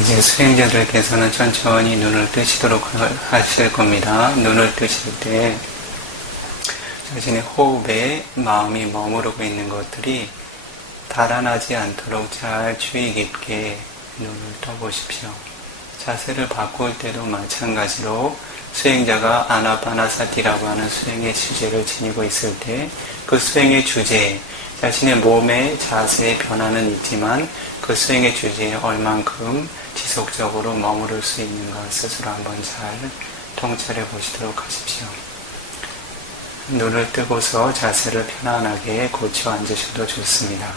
이제 수행자들께서는 천천히 눈을 뜨시도록 하실 겁니다. 눈을 뜨실 때 자신의 호흡에 마음이 머무르고 있는 것들이 달아나지 않도록 잘 주의 깊게 눈을 떠보십시오. 자세를 바꿀 때도 마찬가지로 수행자가 아나파나사티라고 하는 수행의 주제를 지니고 있을 때 그 수행의 주제, 자신의 몸의 자세의 변화는 있지만 그 수행의 주제에 얼만큼 지속적으로 머무를 수 있는가 스스로 한번 잘 통찰해 보시도록 하십시오. 눈을 뜨고서 자세를 편안하게 고쳐 앉으셔도 좋습니다.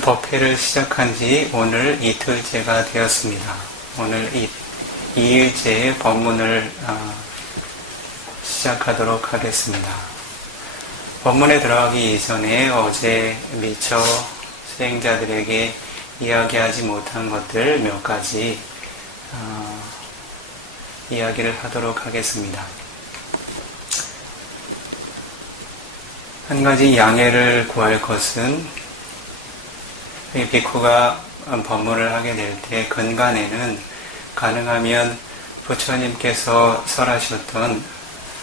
법회를 시작한 지 오늘 이틀째가 되었습니다. 오늘 2일째의 법문을 시작하도록 하겠습니다. 법문에 들어가기 이전에 어제 미처 수행자들에게 이야기하지 못한 것들 몇 가지 이야기를 하도록 하겠습니다. 한 가지 양해를 구할 것은 이 비쿠가 법문을 하게 될 때 근간에는 가능하면 부처님께서 설하셨던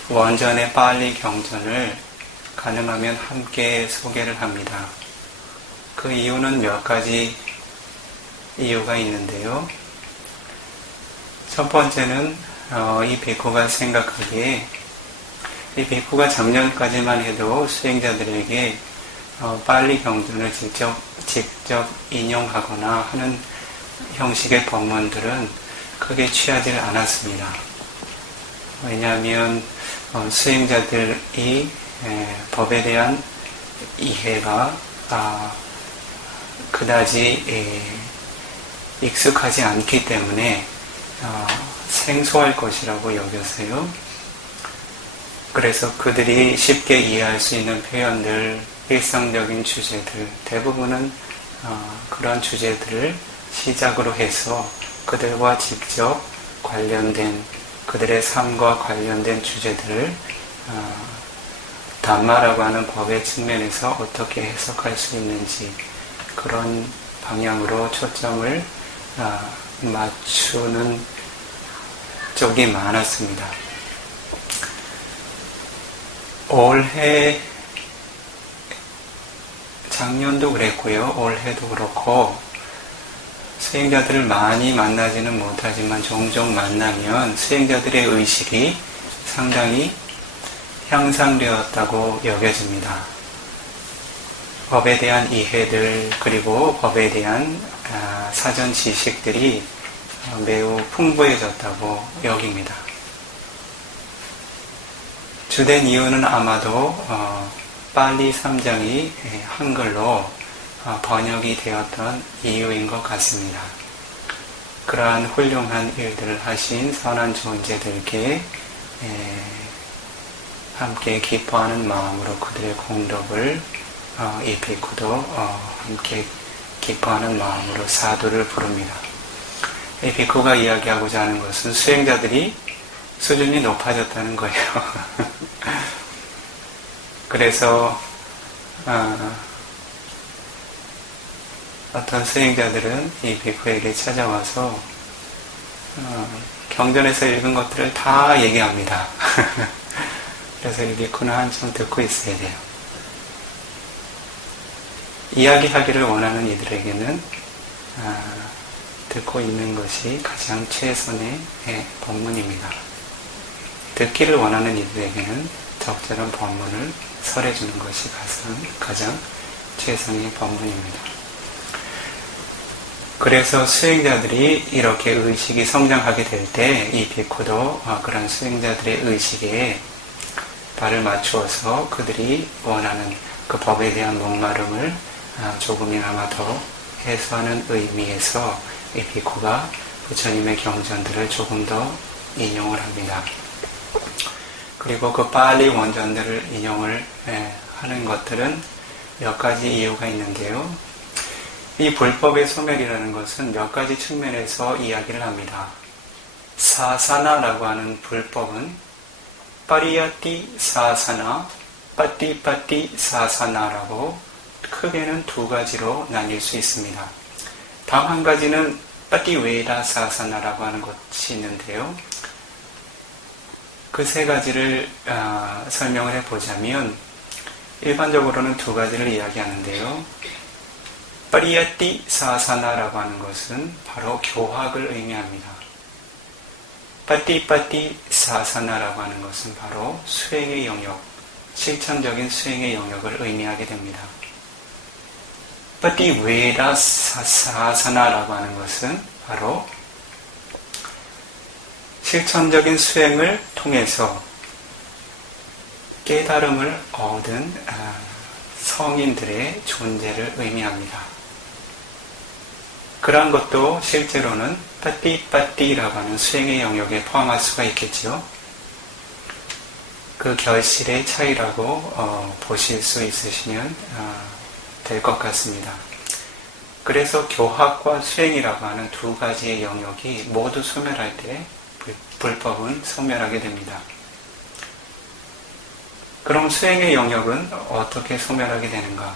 원전의 빨리 경전을 가능하면 함께 소개를 합니다. 그 이유는 몇 가지 이유가 있는데요. 첫 번째는 이 비쿠가 생각하기에 이 비쿠가 작년까지만 해도 수행자들에게 빨리 경전을 직접 인용하거나 하는 형식의 법문들은 크게 취하지 않았습니다. 왜냐하면 수행자들이 법에 대한 이해가 그다지 익숙하지 않기 때문에 생소할 것이라고 여겼어요. 그래서 그들이 쉽게 이해할 수 있는 표현들, 일상적인 주제들, 대부분은 그런 주제들을 시작으로 해서 그들과 직접 관련된, 그들의 삶과 관련된 주제들을 담마라고 하는 법의 측면에서 어떻게 해석할 수 있는지 그런 방향으로 초점을 맞추는 쪽이 많았습니다. 올해 작년도 그랬고요. 올해도 그렇고 수행자들을 많이 만나지는 못하지만 종종 만나면 수행자들의 의식이 상당히 향상되었다고 여겨집니다. 법에 대한 이해들 그리고 법에 대한 사전 지식들이 매우 풍부해졌다고 여깁니다. 주된 이유는 아마도 빨리 3장이 한글로 번역이 되었던 이유인 것 같습니다. 그러한 훌륭한 일들을 하신 선한 존재들께 함께 기뻐하는 마음으로 그들의 공덕을 이 비쿠도 함께 기뻐하는 마음으로 사두를 부릅니다. 이 비쿠가 이야기하고자 하는 것은 수행자들이 수준이 높아졌다는 거예요. 그래서 어떤 수행자들은 이 비쿠에게 찾아와서 경전에서 읽은 것들을 다 얘기합니다. 그래서 이 비쿠는 한참 듣고 있어야 돼요. 이야기하기를 원하는 이들에게는 듣고 있는 것이 가장 최선의 법문입니다. 듣기를 원하는 이들에게는 적절한 법문을 설해주는 것이 가장 최선의 법문입니다. 그래서 수행자들이 이렇게 의식이 성장하게 될 때 이 비쿠도 그런 수행자들의 의식에 발을 맞추어서 그들이 원하는 그 법에 대한 목마름을 조금이나마 더 해소하는 의미에서 이 비쿠가 부처님의 경전들을 조금 더 인용을 합니다. 그리고 그 빨리 원전들을 인용을 하는 것들은 몇 가지 이유가 있는데요. 이 불법의 소멸이라는 것은 몇 가지 측면에서 이야기를 합니다. 사사나라고 하는 불법은 파리야티 사사나, 빠띠빠띠 사사나라고 크게는 두 가지로 나뉠 수 있습니다. 다음 한 가지는 빠띠웨다 사사나라고 하는 것이 있는데요. 그 세 가지를 설명을 해보자면 일반적으로는 두 가지를 이야기하는데요. 파리야티 사사나라고 하는 것은 바로 교학을 의미합니다. 빠띠빠띠 사사나라고 하는 것은 바로 수행의 영역, 실천적인 수행의 영역을 의미하게 됩니다. 빠띠웨다 사사나라고 하는 것은 바로 실천적인 수행을 통해서 깨달음을 얻은 성인들의 존재를 의미합니다. 그러한 것도 실제로는 빠띠빠띠라고 하는 수행의 영역에 포함할 수가 있겠죠. 그 결실의 차이라고 보실 수 있으시면 될 것 같습니다. 그래서 교학과 수행이라고 하는 두 가지의 영역이 모두 소멸할 때 불법은 소멸하게 됩니다. 그럼 수행의 영역은 어떻게 소멸하게 되는가?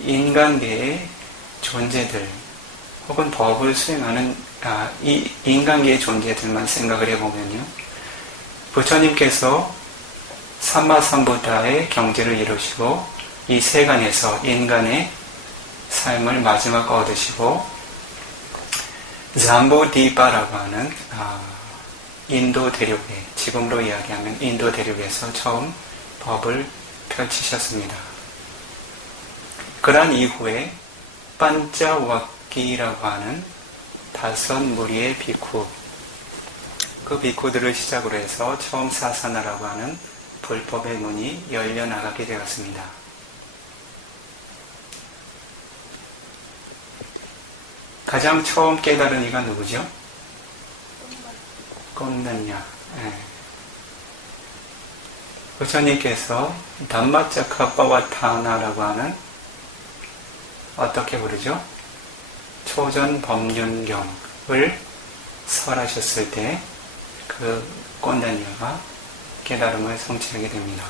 인간계의 존재들 혹은 법을 수행하는 이 인간계의 존재들만 생각을 해보면요. 부처님께서 삼마삼부타의 경지를 이루시고 이 세간에서 인간의 삶을 마지막 얻으시고 잠부디파라고 하는 인도 대륙에, 지금으로 이야기하면 인도 대륙에서 처음 법을 펼치셨습니다. 그러한 이후에 판자와키라고 하는 5무리의 비쿠, 그 비쿠들을 시작으로 해서 처음 사사나라고 하는 불법의 문이 열려나가게 되었습니다. 가장 처음 깨달은 이가 누구죠? 꼰단냐. 부처님께서 담마차카빠와타나라고 하는 어떻게 부르죠? 초전 법륜경을 설하셨을 때 그 꼰단냐가 깨달음을 성취하게 됩니다.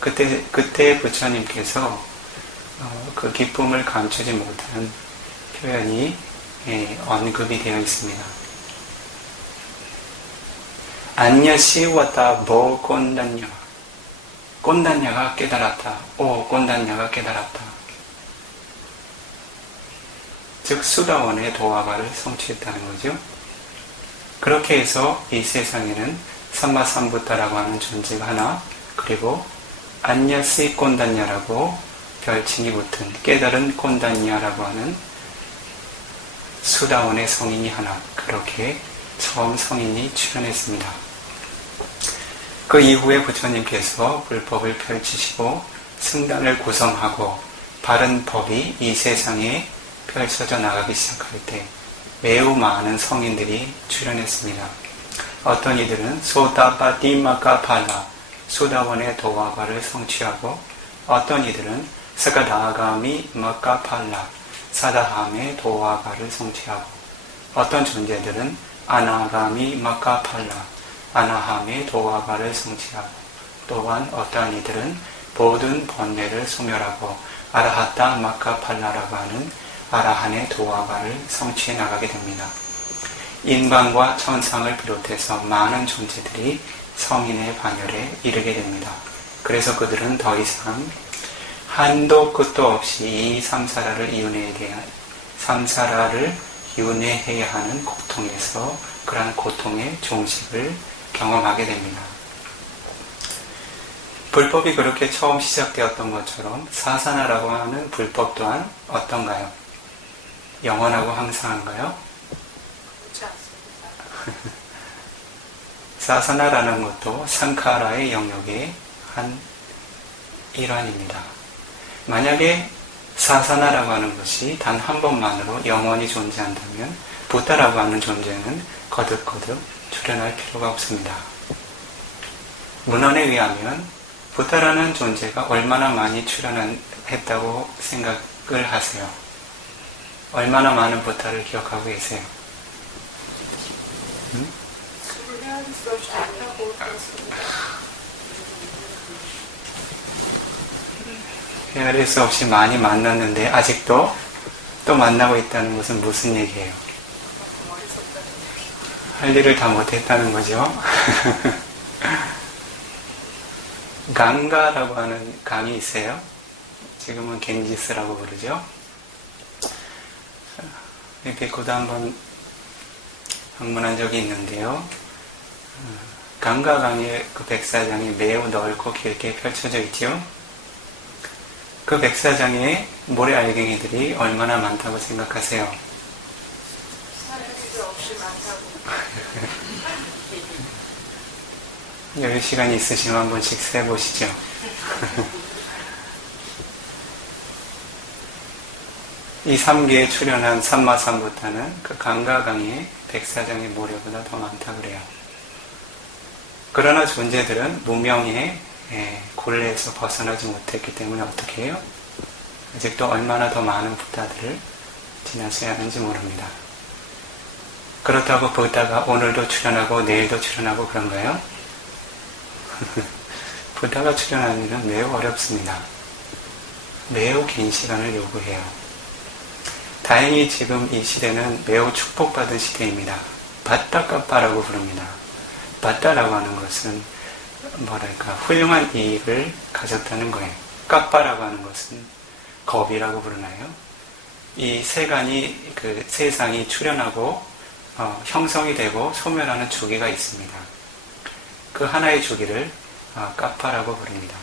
그때 부처님께서 그 기쁨을 감추지 못한 표현이 언급이 되어 있습니다. 안냐시와타 보 꼰단냐. 꼰단냐가 깨달았다. 오 꼰단냐가 깨달았다. 즉 수다원의 도화가를 성취했다는 거죠. 그렇게 해서 이 세상에는 삼마삼부타라고 하는 존재가 하나, 그리고 안냐시 꼰단냐라고 별칭이 붙은 깨달은 꼰단냐라고 하는 수다원의 성인이 하나, 그렇게 처음 성인이 출현했습니다. 그 이후에 부처님께서 불법을 펼치시고 승단을 구성하고 바른 법이 이 세상에 펼쳐져 나가기 시작할 때 매우 많은 성인들이 출현했습니다. 어떤 이들은 소다파티마카팔라, 수다원의 도화가를 성취하고, 어떤 이들은 스가다가미 마카팔라, 사다함의 도화가를 성취하고, 어떤 존재들은 아나가미 마카팔라, 아나함의 도화가를 성취하고, 또한 어떠한 이들은 모든 번뇌를 소멸하고 아라하타 마카팔라라고 하는 아라한의 도화가를 성취해 나가게 됩니다. 인간과 천상을 비롯해서 많은 존재들이 성인의 반열에 이르게 됩니다. 그래서 그들은 더 이상 한도 끝도 없이 이 삼사라를 이운해야 하는 고통에서 그러한 고통의 종식을 경험하게 됩니다. 불법이 그렇게 처음 시작되었던 것처럼 사사나라고 하는 불법 또한 어떤가요? 영원하고 항상한가요? 그렇지 않습니다. 사사나라는 것도 상카라의 영역의 한 일환입니다. 만약에 사사나라고 하는 것이 단 한 번만으로 영원히 존재한다면 부타라고 하는 존재는 거듭거듭 출현할 필요가 없습니다. 문헌에 의하면 부타라는 존재가 얼마나 많이 출현했다고 생각을 하세요? 얼마나 많은 부타를 기억하고 계세요? 수련할 수 없이 않다고 들었습니다. 헤아릴 수 없이 많이 만났는데 아직도 또 만나고 있다는 것은 무슨 얘기예요? 할 일을 다 못했다는 거죠. 강가라고 하는 강이 있어요. 지금은 겐지스라고 부르죠. 베코도 한번 방문한 적이 있는데요. 강가강의 그 백사장이 매우 넓고 길게 펼쳐져 있죠. 그 백사장에 모래알갱이들이 얼마나 많다고 생각하세요? 할 필요 없이 많다고. 10시간이 있으시면 한 번씩 세보시죠. 이 3기에 출연한 삼마삼부타는 그 강가강의 백사장의 모래보다 더 많다 그래요. 그러나 존재들은 무명의 곤래에서 벗어나지 못했기 때문에 어떻게 해요? 아직도 얼마나 더 많은 부타들을 지나서야 하는지 모릅니다. 그렇다고 부타가 오늘도 출연하고 내일도 출연하고 그런가요? 부타가 출연하는 일은 매우 어렵습니다. 매우 긴 시간을 요구해요. 다행히 지금 이 시대는 매우 축복받은 시대입니다. 바타카파라고 부릅니다. 바타라고 하는 것은 뭐랄까 훌륭한 이익을 가졌다는 거예요. 까빠라고 하는 것은 겁이라고 부르나요? 이 세간이 그 세상이 출현하고 형성이 되고 소멸하는 주기가 있습니다. 그 하나의 주기를 까파라고 부릅니다.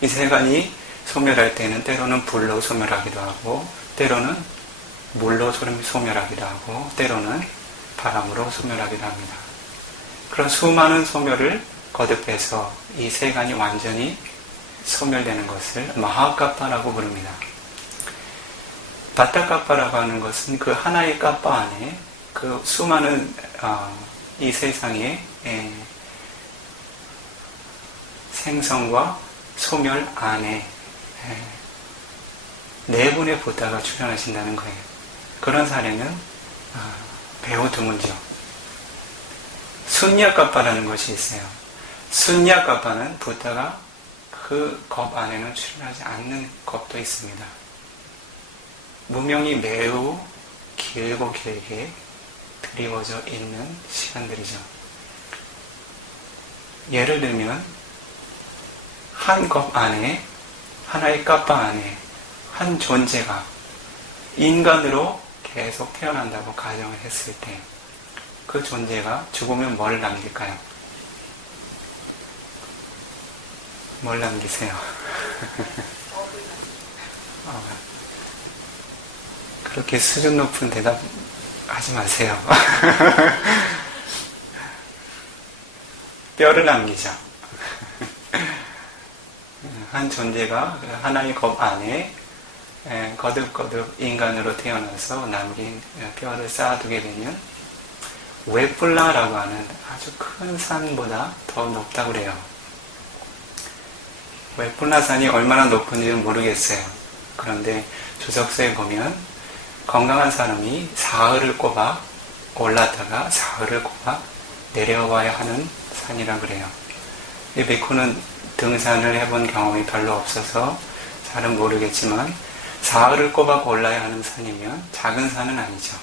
이 세간이 소멸할 때는 때로는 불로 소멸하기도 하고 때로는 물로 소멸하기도 하고 때로는 바람으로 소멸하기도 합니다. 그런 수많은 소멸을 거듭해서 이 세간이 완전히 소멸되는 것을 마하카파라고 부릅니다. 바타카파라고 하는 것은 그 하나의 카파 안에 그 수많은 이 세상의 생성과 소멸 안에 네 분의 부타가 출현하신다는 거예요. 그런 사례는 매우 드물죠. 순야카파라는 것이 있어요. 순야카파는 부타가 그 겁 안에는 출현하지 않는 겁도 있습니다. 무명이 매우 길고 길게 드리워져 있는 시간들이죠. 예를 들면 한 겁 안에 하나의 까빠 안에 한 존재가 인간으로 계속 태어난다고 가정을 했을 때 그 존재가 죽으면 뭘 남길까요? 뭘 남기세요? 그렇게 수준 높은 대답 하지 마세요. 뼈를 남기죠. 한 존재가 하나의 겁 안에 거듭거듭 인간으로 태어나서 남긴 뼈를 쌓아두게 되면 웨뿔라라고 하는 아주 큰 산보다 더 높다고 그래요. 웨뿔라 산이 얼마나 높은지는 모르겠어요. 그런데 주석서에 보면 건강한 사람이 사흘을 꼬박 올랐다가 사흘을 꼬박 내려와야 하는 산이라 그래요. 이 베코는 등산을 해본 경험이 별로 없어서 잘은 모르겠지만 사흘을 꼬박 올라야 하는 산이면 작은 산은 아니죠.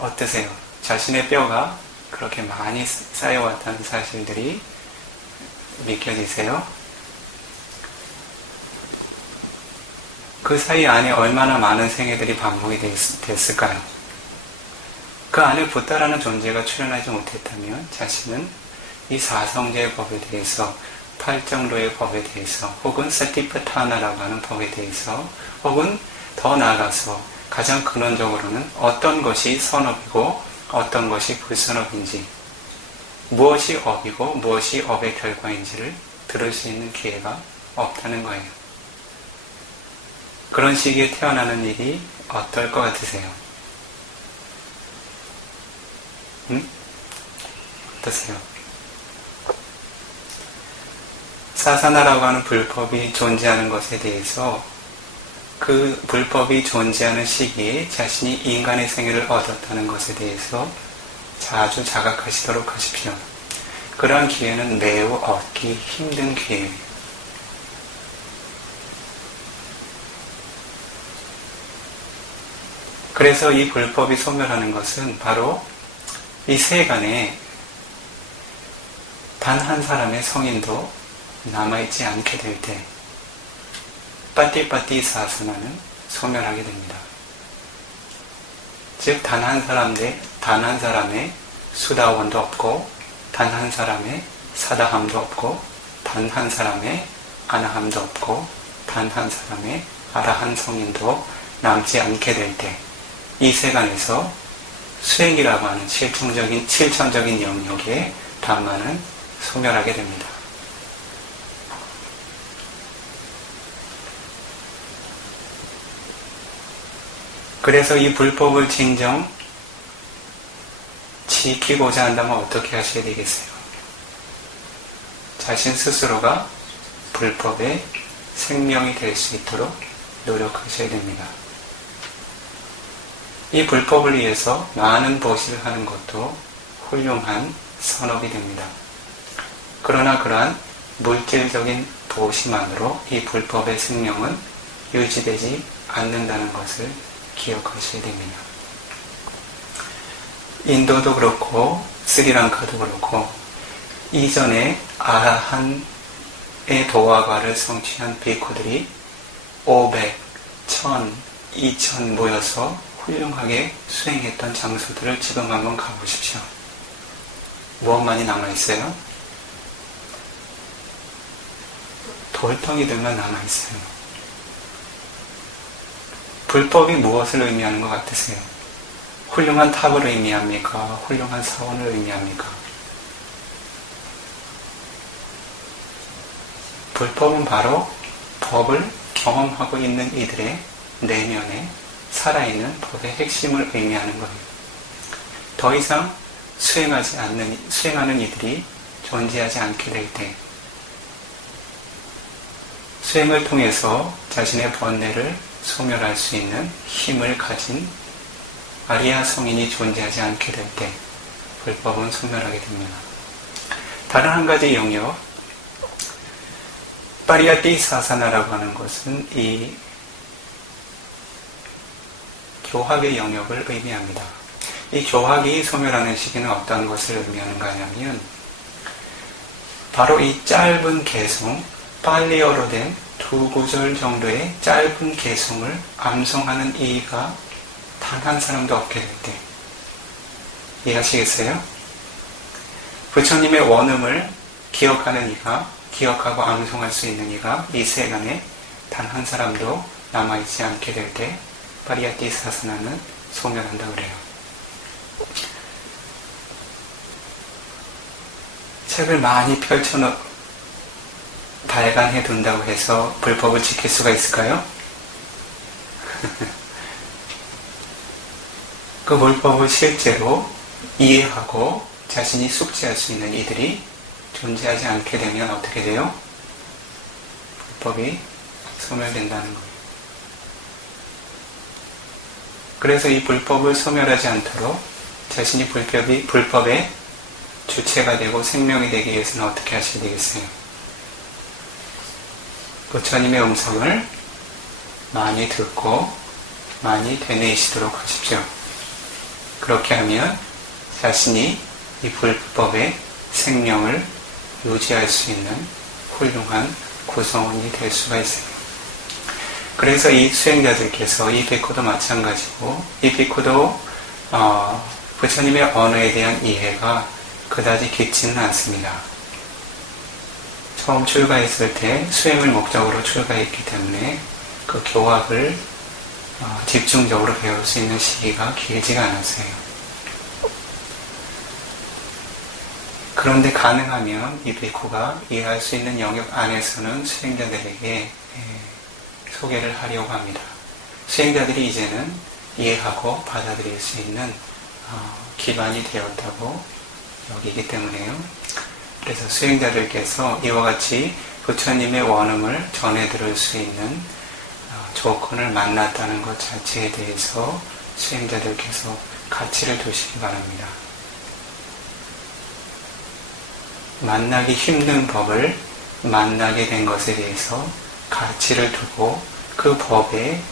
어떠세요? 자신의 뼈가 그렇게 많이 쌓여왔다는 사실들이 믿겨지세요? 그 사이 안에 얼마나 많은 생애들이 반복이 됐을까요? 그 안에 부타라는 존재가 출현하지 못했다면 자신은 이 사성제의 법에 대해서 팔정로의 법에 대해서 혹은 사티파타나라고 하는 법에 대해서 혹은 더 나아가서 가장 근원적으로는 어떤 것이 선업이고 어떤 것이 불선업인지 무엇이 업이고 무엇이 업의 결과인지를 들을 수 있는 기회가 없다는 거예요. 그런 시기에 태어나는 일이 어떨 것 같으세요? 어떠세요? 사사나라고 하는 불법이 존재하는 것에 대해서 그 불법이 존재하는 시기에 자신이 인간의 생애를 얻었다는 것에 대해서 자주 자각하시도록 하십시오. 그러한 기회는 매우 얻기 힘든 기회예요. 그래서 이 불법이 소멸하는 것은 바로 이 세간에 단 한 사람의 성인도 남아있지 않게 될 때 빠띠빠띠 사사나는 소멸하게 됩니다. 즉 단 한 사람의 수다원도 없고 단 한 사람의 사다함도 없고 단 한 사람의 아나함도 없고 단 한 사람의 아라한 성인도 남지 않게 될 때 이 세간에서 수행이라고 하는 칠천적인 영역의 단만은 소멸하게 됩니다. 그래서 이 불법을 진정 지키고자 한다면 어떻게 하셔야 되겠어요? 자신 스스로가 불법의 생명이 될 수 있도록 노력하셔야 됩니다. 이 불법을 위해서 많은 보시를 하는 것도 훌륭한 선업이 됩니다. 그러나 그러한 물질적인 보시만으로 이 불법의 생명은 유지되지 않는다는 것을 기억하셔야 됩니다. 인도도 그렇고 스리랑카도 그렇고 이전에 아라한의 도화과를 성취한 비코들이 500, 1000, 2000 모여서 훌륭하게 수행했던 장소들을 지금 한번 가보십시오. 무엇만이 남아있어요? 돌덩이들만 남아있어요. 불법이 무엇을 의미하는 것 같으세요? 훌륭한 탑을 의미합니까? 훌륭한 사원을 의미합니까? 불법은 바로 법을 경험하고 있는 이들의 내면에 살아있는 법의 핵심을 의미하는 거예요. 더 이상 수행하는 이들이 존재하지 않게 될 때, 수행을 통해서 자신의 번뇌를 소멸할 수 있는 힘을 가진 아리아 성인이 존재하지 않게 될 때, 불법은 소멸하게 됩니다. 다른 한 가지 영역, 파리야티 사사나라고 하는 것은 이 교학의 영역을 의미합니다. 이 교학이 소멸하는 시기는 어떤 것을 의미하는가 하면 바로 이 짧은 개송, 팔리어로 된 2구절 정도의 짧은 개송을 암송하는 이가 단 한 사람도 없게 될 때 이해하시겠어요? 부처님의 원음을 기억하는 이가, 기억하고 암송할 수 있는 이가 이 세간에 단 한 사람도 남아있지 않게 될 때 파리야티 사사나는 소멸한다 그래요. 책을 많이 발간해 둔다고 해서 불법을 지킬 수가 있을까요? 그 불법을 실제로 이해하고 자신이 숙지할 수 있는 이들이 존재하지 않게 되면 어떻게 돼요? 불법이 소멸된다는 거예요. 그래서 이 불법을 소멸하지 않도록 자신이 불법의 주체가 되고 생명이 되기 위해서는 어떻게 하셔야 되겠어요? 부처님의 음성을 많이 듣고 많이 되뇌이시도록 하십시오. 그렇게 하면 자신이 이 불법의 생명을 유지할 수 있는 훌륭한 구성원이 될 수가 있어요. 그래서 이 수행자들께서 이 비코도 마찬가지고 이 비코도 부처님의 언어에 대한 이해가 그다지 깊지는 않습니다. 처음 출가했을 때 수행을 목적으로 출가했기 때문에 그 교학을 집중적으로 배울 수 있는 시기가 길지가 않았어요. 그런데 가능하면 이 비코가 이해할 수 있는 영역 안에서는 수행자들에게 소개를 하려고 합니다. 수행자들이 이제는 이해하고 받아들일 수 있는 기반이 되었다고 여기기 때문에요. 그래서 수행자들께서 이와 같이 부처님의 원음을 전해 들을 수 있는 조건을 만났다는 것 자체에 대해서 수행자들께서 가치를 두시기 바랍니다. 만나기 힘든 법을 만나게 된 것에 대해서 가치를 두고 그 법의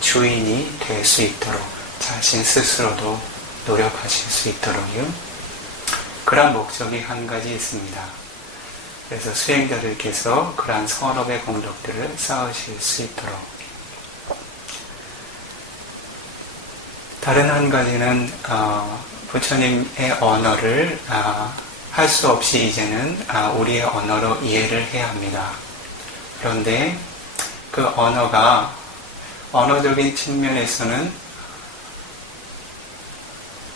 주인이 될 수 있도록 자신 스스로도 노력하실 수 있도록요. 그러한 목적이 한 가지 있습니다. 그래서 수행자들께서 그러한 선업의 공덕들을 쌓으실 수 있도록. 다른 한 가지는 부처님의 언어를 할 수 없이 이제는 우리의 언어로 이해를 해야 합니다. 그런데 그 언어가 언어적인 측면에서는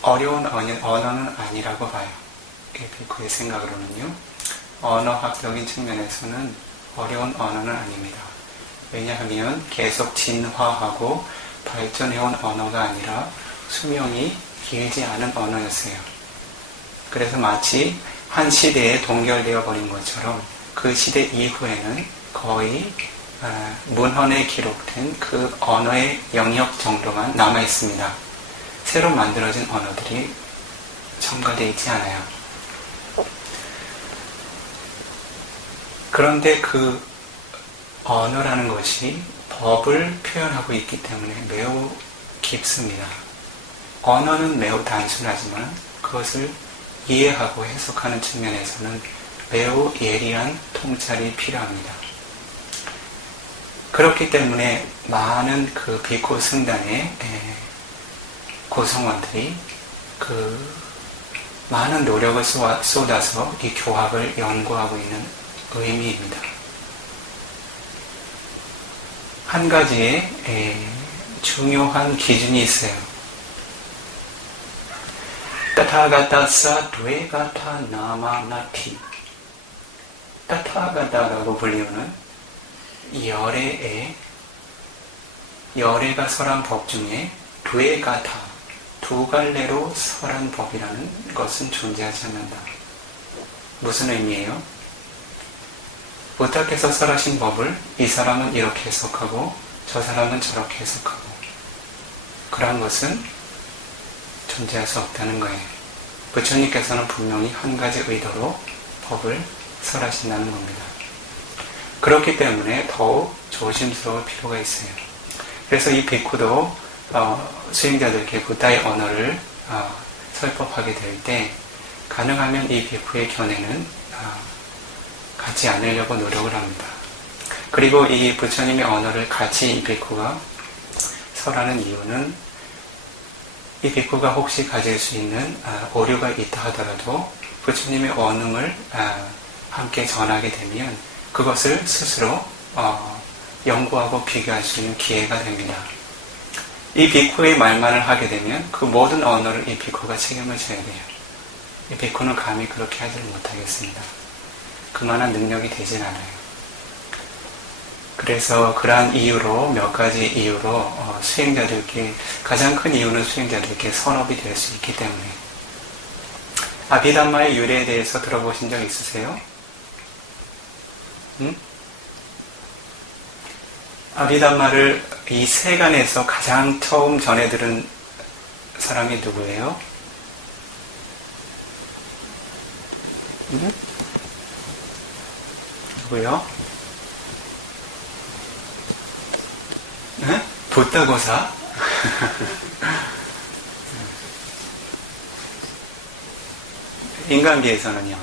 어려운 언어는 아니라고 봐요. 비코의 생각으로는요. 언어학적인 측면에서는 어려운 언어는 아닙니다. 왜냐하면 계속 진화하고 발전해온 언어가 아니라 수명이 길지 않은 언어였어요. 그래서 마치 한 시대에 동결되어 버린 것처럼 그 시대 이후에는 거의 문헌에 기록된 그 언어의 영역 정도만 남아 있습니다. 새로 만들어진 언어들이 첨가되어 있지 않아요. 그런데 그 언어라는 것이 법을 표현하고 있기 때문에 매우 깊습니다. 언어는 매우 단순하지만 그것을 이해하고 해석하는 측면에서는 매우 예리한 통찰이 필요합니다. 그렇기 때문에 많은 그 비코 승단의 구성원들이 그 많은 노력을 쏟아서 이 교학을 연구하고 있는 의미입니다. 한 가지의 중요한 기준이 있어요. 타타가타사 드웨가타 나마나티. 타타가타라고 불리우는 열애가 설한 법 중에 드웨가타, 두 갈래로 설한 법이라는 것은 존재하지 않는다. 무슨 의미예요? 부탁해서 설하신 법을 이 사람은 이렇게 해석하고 저 사람은 저렇게 해석하고 그러한 것은 존재할 수 없다는 거예요. 부처님께서는 분명히 한 가지 의도로 법을 설하신다는 겁니다. 그렇기 때문에 더욱 조심스러울 필요가 있어요. 그래서 이 비쿠도 수행자들께 부다의 언어를 설법하게 될 때 가능하면 이 비쿠의 견해는 갖지 않으려고 노력을 합니다. 그리고 이 부처님의 언어를 같이 이 비쿠가 설하는 이유는 이 비쿠가 혹시 가질 수 있는 오류가 있다 하더라도 부처님의 원음을 함께 전하게 되면 그것을 스스로 연구하고 비교할 수 있는 기회가 됩니다. 이 비쿠의 말만을 하게 되면 그 모든 언어를 이 비쿠가 책임을 져야 돼요. 이 비쿠는 감히 그렇게 하지를 못하겠습니다. 그만한 능력이 되진 않아요. 그래서 그러한 이유로 몇 가지 이유로 수행자들께 가장 큰 이유는 수행자들께 선업이 될 수 있기 때문에. 아비담마의 유래에 대해서 들어보신 적 있으세요? 아비담마를 이 세간에서 가장 처음 전해들은 사람이 누구예요? 누구요? 네? 부다고사? 인간계에서는요.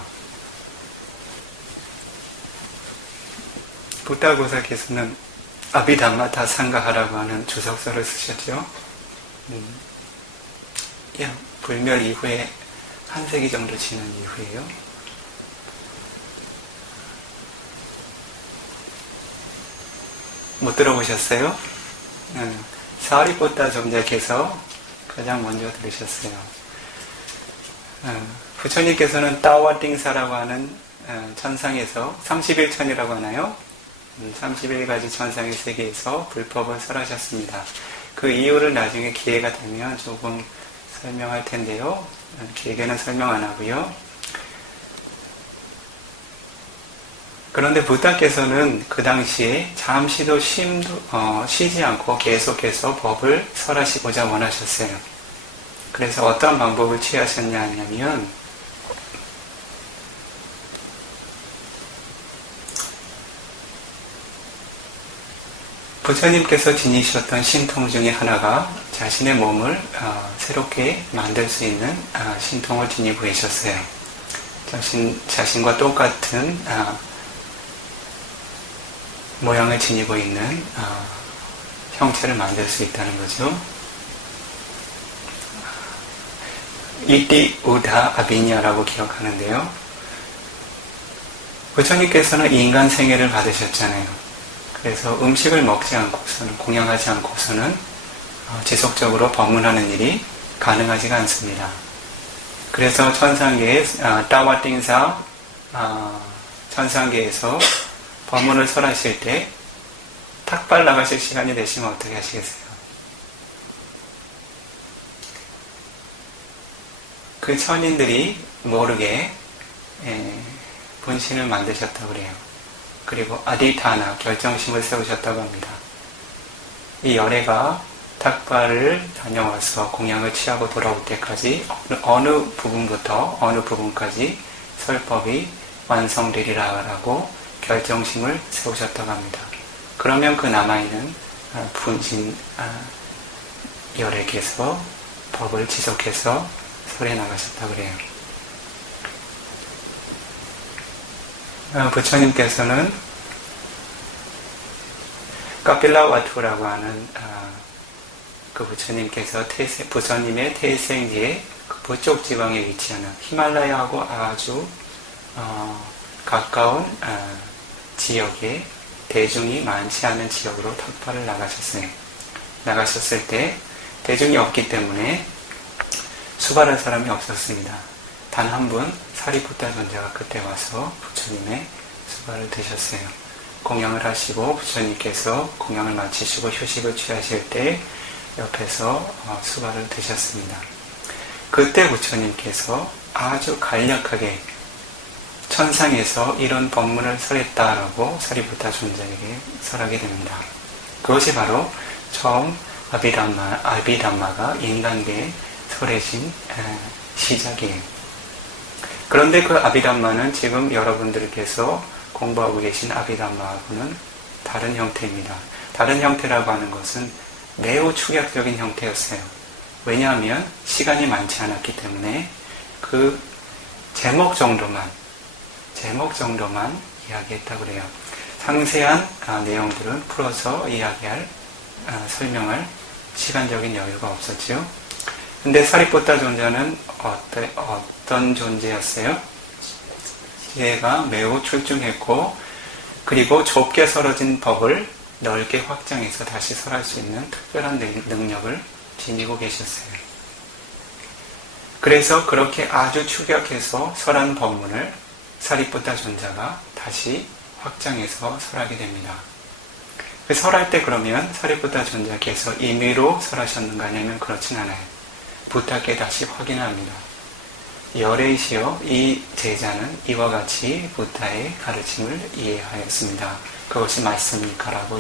부다고사께서는 아비담마타 상가하라고 하는 주석서를 쓰셨죠. 불멸 이후에 한 세기 정도 지난 이후에요. 못 들어보셨어요? 사리포타 점자께서 가장 먼저 들으셨어요. 부처님께서는 따와띵사라고 하는 천상에서 31천이라고 하나요? 31가지 천상의 세계에서 불법을 설하셨습니다. 그 이유를 나중에 기회가 되면 조금 설명할 텐데요. 길게는 설명 안 하고요. 그런데 부다께서는 그 당시에 잠시도 쉬지 않고 계속해서 법을 설하시고자 원하셨어요. 그래서 어떤 방법을 취하셨냐 하냐면 부처님께서 지니셨던 신통 중에 하나가 자신의 몸을 새롭게 만들 수 있는 신통을 지니고 계셨어요. 자신과 똑같은 모양을 지니고 있는 형체를 만들 수 있다는 거죠. 이띠 우다 아비냐라고 기억하는데요. 부처님께서는 인간 생애를 받으셨잖아요. 그래서 음식을 먹지 않고서는, 공양하지 않고서는 지속적으로 법문하는 일이 가능하지가 않습니다. 그래서 천상계에 따와띵사 천상계에서 법문을 설하실 때 탁발 나가실 시간이 되시면 어떻게 하시겠어요? 그 천인들이 모르게 분신을 만드셨다고 그래요. 그리고 아디타나 결정심을 세우셨다고 합니다. 이 열애가 탁발을 다녀와서 공양을 취하고 돌아올 때까지 어느 부분부터 어느 부분까지 설법이 완성되리라고 결정심을 세우셨다고 합니다. 그러면 그 남아있는 분신 열애께서 법을 지속해서 설해 나가셨다고 그래요. 부처님께서는 카필라와투라고 하는 그 부처님께서 부처님의 태생지의 그 북쪽 지방에 위치하는 히말라야하고 아주 가까운 지역에 대중이 많지 않은 지역으로 탁발을 나가셨어요. 나가셨을 때 대중이 없기 때문에 수발할 사람이 없었습니다. 단 한 분 사리푸타 존자가 그때 와서 부처님의 수발을 드셨어요. 공양을 하시고 부처님께서 공양을 마치시고 휴식을 취하실 때 옆에서 수발을 드셨습니다. 그때 부처님께서 아주 간략하게 천상에서 이런 법문을 설했다라고 사리푸타 존자에게 설하게 됩니다. 그것이 바로 처음 아비담마가 인간계에 설해진 시작이에요. 그런데 그 아비담마는 지금 여러분들께서 공부하고 계신 아비담마하고는 다른 형태입니다. 다른 형태라고 하는 것은 매우 축약적인 형태였어요. 왜냐하면 시간이 많지 않았기 때문에 그 제목 정도만 이야기했다고 그래요. 상세한 내용들은 풀어서 이야기할, 설명할 시간적인 여유가 없었죠. 근데 사리푸타 존자는 어떤 존재였어요? 지혜가 매우 출중했고, 그리고 좁게 설어진 법을 넓게 확장해서 다시 설할 수 있는 특별한 능력을 지니고 계셨어요. 그래서 그렇게 아주 축약해서 설한 법문을 사리푸타 존자가 다시 확장해서 설하게 됩니다. 그 설할 때 그러면 사리푸타 존자께서 임의로 설하셨는가 하냐면 그렇진 않아요. 부타께 다시 확인합니다. 열애시여 이 제자는 이와 같이 부타의 가르침을 이해하였습니다. 그것이 맞습니까? 라고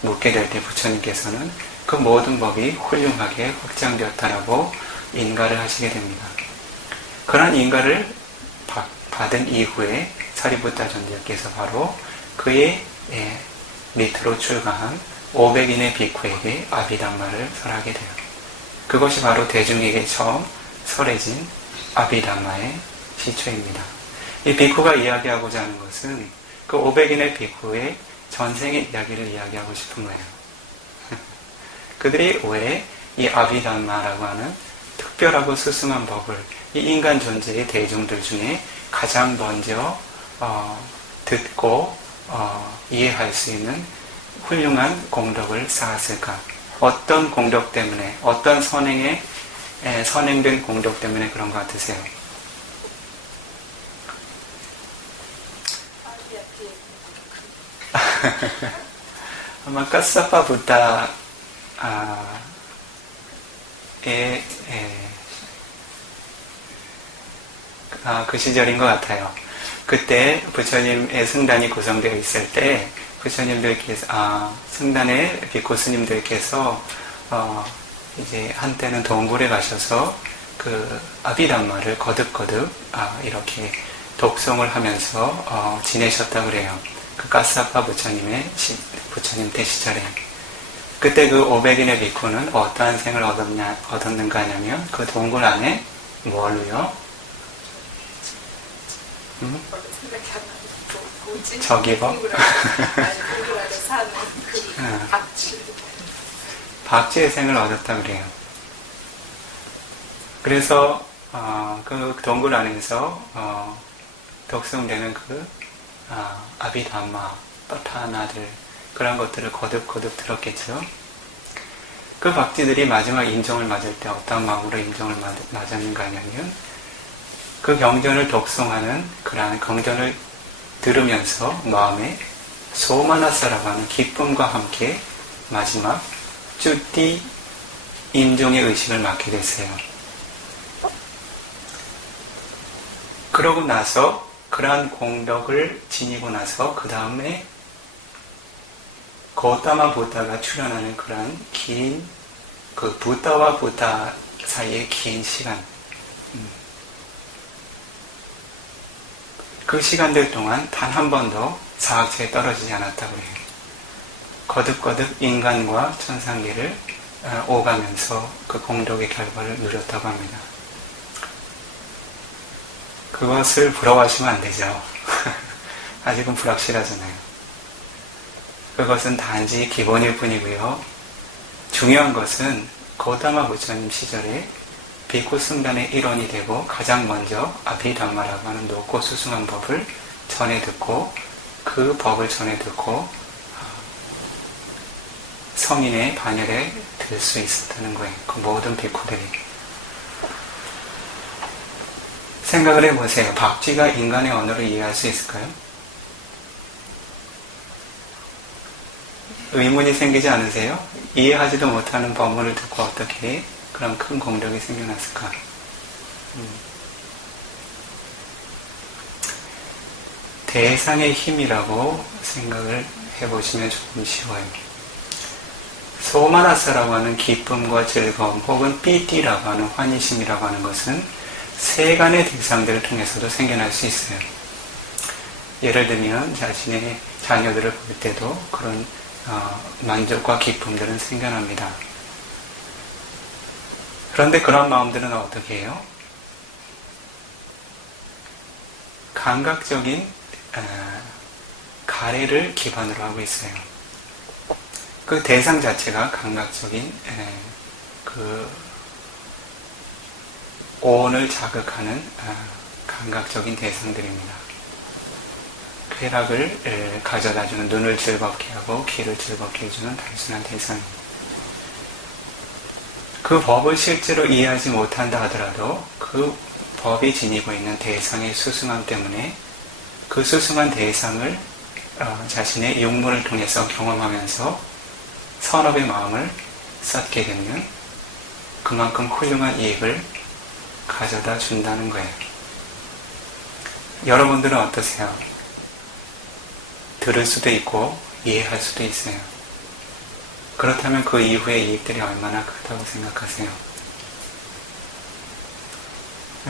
묻게 될 때 부처님께서는 그 모든 법이 훌륭하게 확장되었다라고 인가를 하시게 됩니다. 그런 인가를 받은 이후에 사리푸타 존자께서 바로 그의 밑으로 출가한 500인의 비쿠에게 아비담마를 설하게 돼요. 그것이 바로 대중에게 처음 설해진 아비담마의 시초입니다. 이 비쿠가 이야기하고자 하는 것은 그 500인의 비쿠의 전생의 이야기를 이야기하고 싶은 거예요. 그들이 왜 이 아비담마라고 하는 특별하고 수승한 법을 이 인간 존재의 대중들 중에 가장 먼저 듣고 이해할 수 있는 훌륭한 공덕을 쌓았을까? 어떤 공덕 때문에, 어떤 선행된 공덕 때문에 그런 것 같으세요? 아마 까사파 부타의 그 시절인 것 같아요. 그때 부처님의 승단이 구성되어 있을 때 부처님들께서 승단의 비코 스님들께서 이제 한때는 동굴에 가셔서 그 아비담마를 거듭거듭 이렇게 독송을 하면서 지내셨다 그래요. 그 가스아파 부처님 때 시절에. 그때 그 500인의 비코는 어떠한 생을 얻었는가 하냐면 그 동굴 안에 뭘로요? 생각이 안 나요. 뭐지? 저기 뭐? 동굴 안에 사는 그 박쥐. 박쥐의 생을 얻었다 그래요. 그래서 그 동굴 안에서 독송되는 그 아비담마, 파타나들 그런 것들을 거듭거듭 들었겠죠. 그 박쥐들이 마지막 인정을 맞을 때 어떤 마음으로 인정을 맞았는가 하냐면 그 경전을 독송하는 그러한 경전을 들으면서 마음에 소마나사라고 하는 기쁨과 함께 마지막 쭈띠 임종의 의식을 맡게 됐어요. 그러고 나서 그러한 공덕을 지니고 나서 그 다음에 고타마 부다가 출현하는 그러한 긴 그 부다와 부다 사이의 긴 시간 그 시간들 동안 단 한 번도 사학체에 떨어지지 않았다고 해요. 거듭거듭 인간과 천상계를 오가면서 그 공덕의 결과를 누렸다고 합니다. 그것을 부러워하시면 안 되죠. 아직은 불확실하잖아요. 그것은 단지 기본일 뿐이고요. 중요한 것은 고다마 부처님 시절에 비코 승단의 일원이 되고 가장 먼저 아비담마라고 하는 높고 수승한 법을 전해 듣고 그 법을 전해 듣고 성인의 반열에 들 수 있었다는 거예요. 그 모든 비코들이. 생각을 해보세요. 박쥐가 인간의 언어를 이해할 수 있을까요? 의문이 생기지 않으세요? 이해하지도 못하는 법문을 듣고 어떻게 그런 큰 공덕이 생겨났을까? 대상의 힘이라고 생각을 해보시면 조금 쉬워요. 소마나사라고 하는 기쁨과 즐거움 혹은 삐띠라고 하는 환희심이라고 하는 것은 세간의 대상들을 통해서도 생겨날 수 있어요. 예를 들면 자신의 자녀들을 볼 때도 그런 만족과 기쁨들은 생겨납니다. 그런데 그런 마음들은 어떻게 해요? 감각적인 가래를 기반으로 하고 있어요. 그 대상 자체가 감각적인 그 오온을 자극하는 감각적인 대상들입니다. 쾌락을 가져다주는 눈을 즐겁게 하고 귀를 즐겁게 해주는 단순한 대상입니다. 그 법을 실제로 이해하지 못한다 하더라도 그 법이 지니고 있는 대상의 수승함 때문에 그 수승한 대상을 자신의 육문을 통해서 경험하면서 선업의 마음을 쌓게 되면 그만큼 훌륭한 이익을 가져다 준다는 거예요. 여러분들은 어떠세요? 들을 수도 있고 이해할 수도 있어요. 그렇다면 그 이후의 이익들이 얼마나 크다고 생각하세요?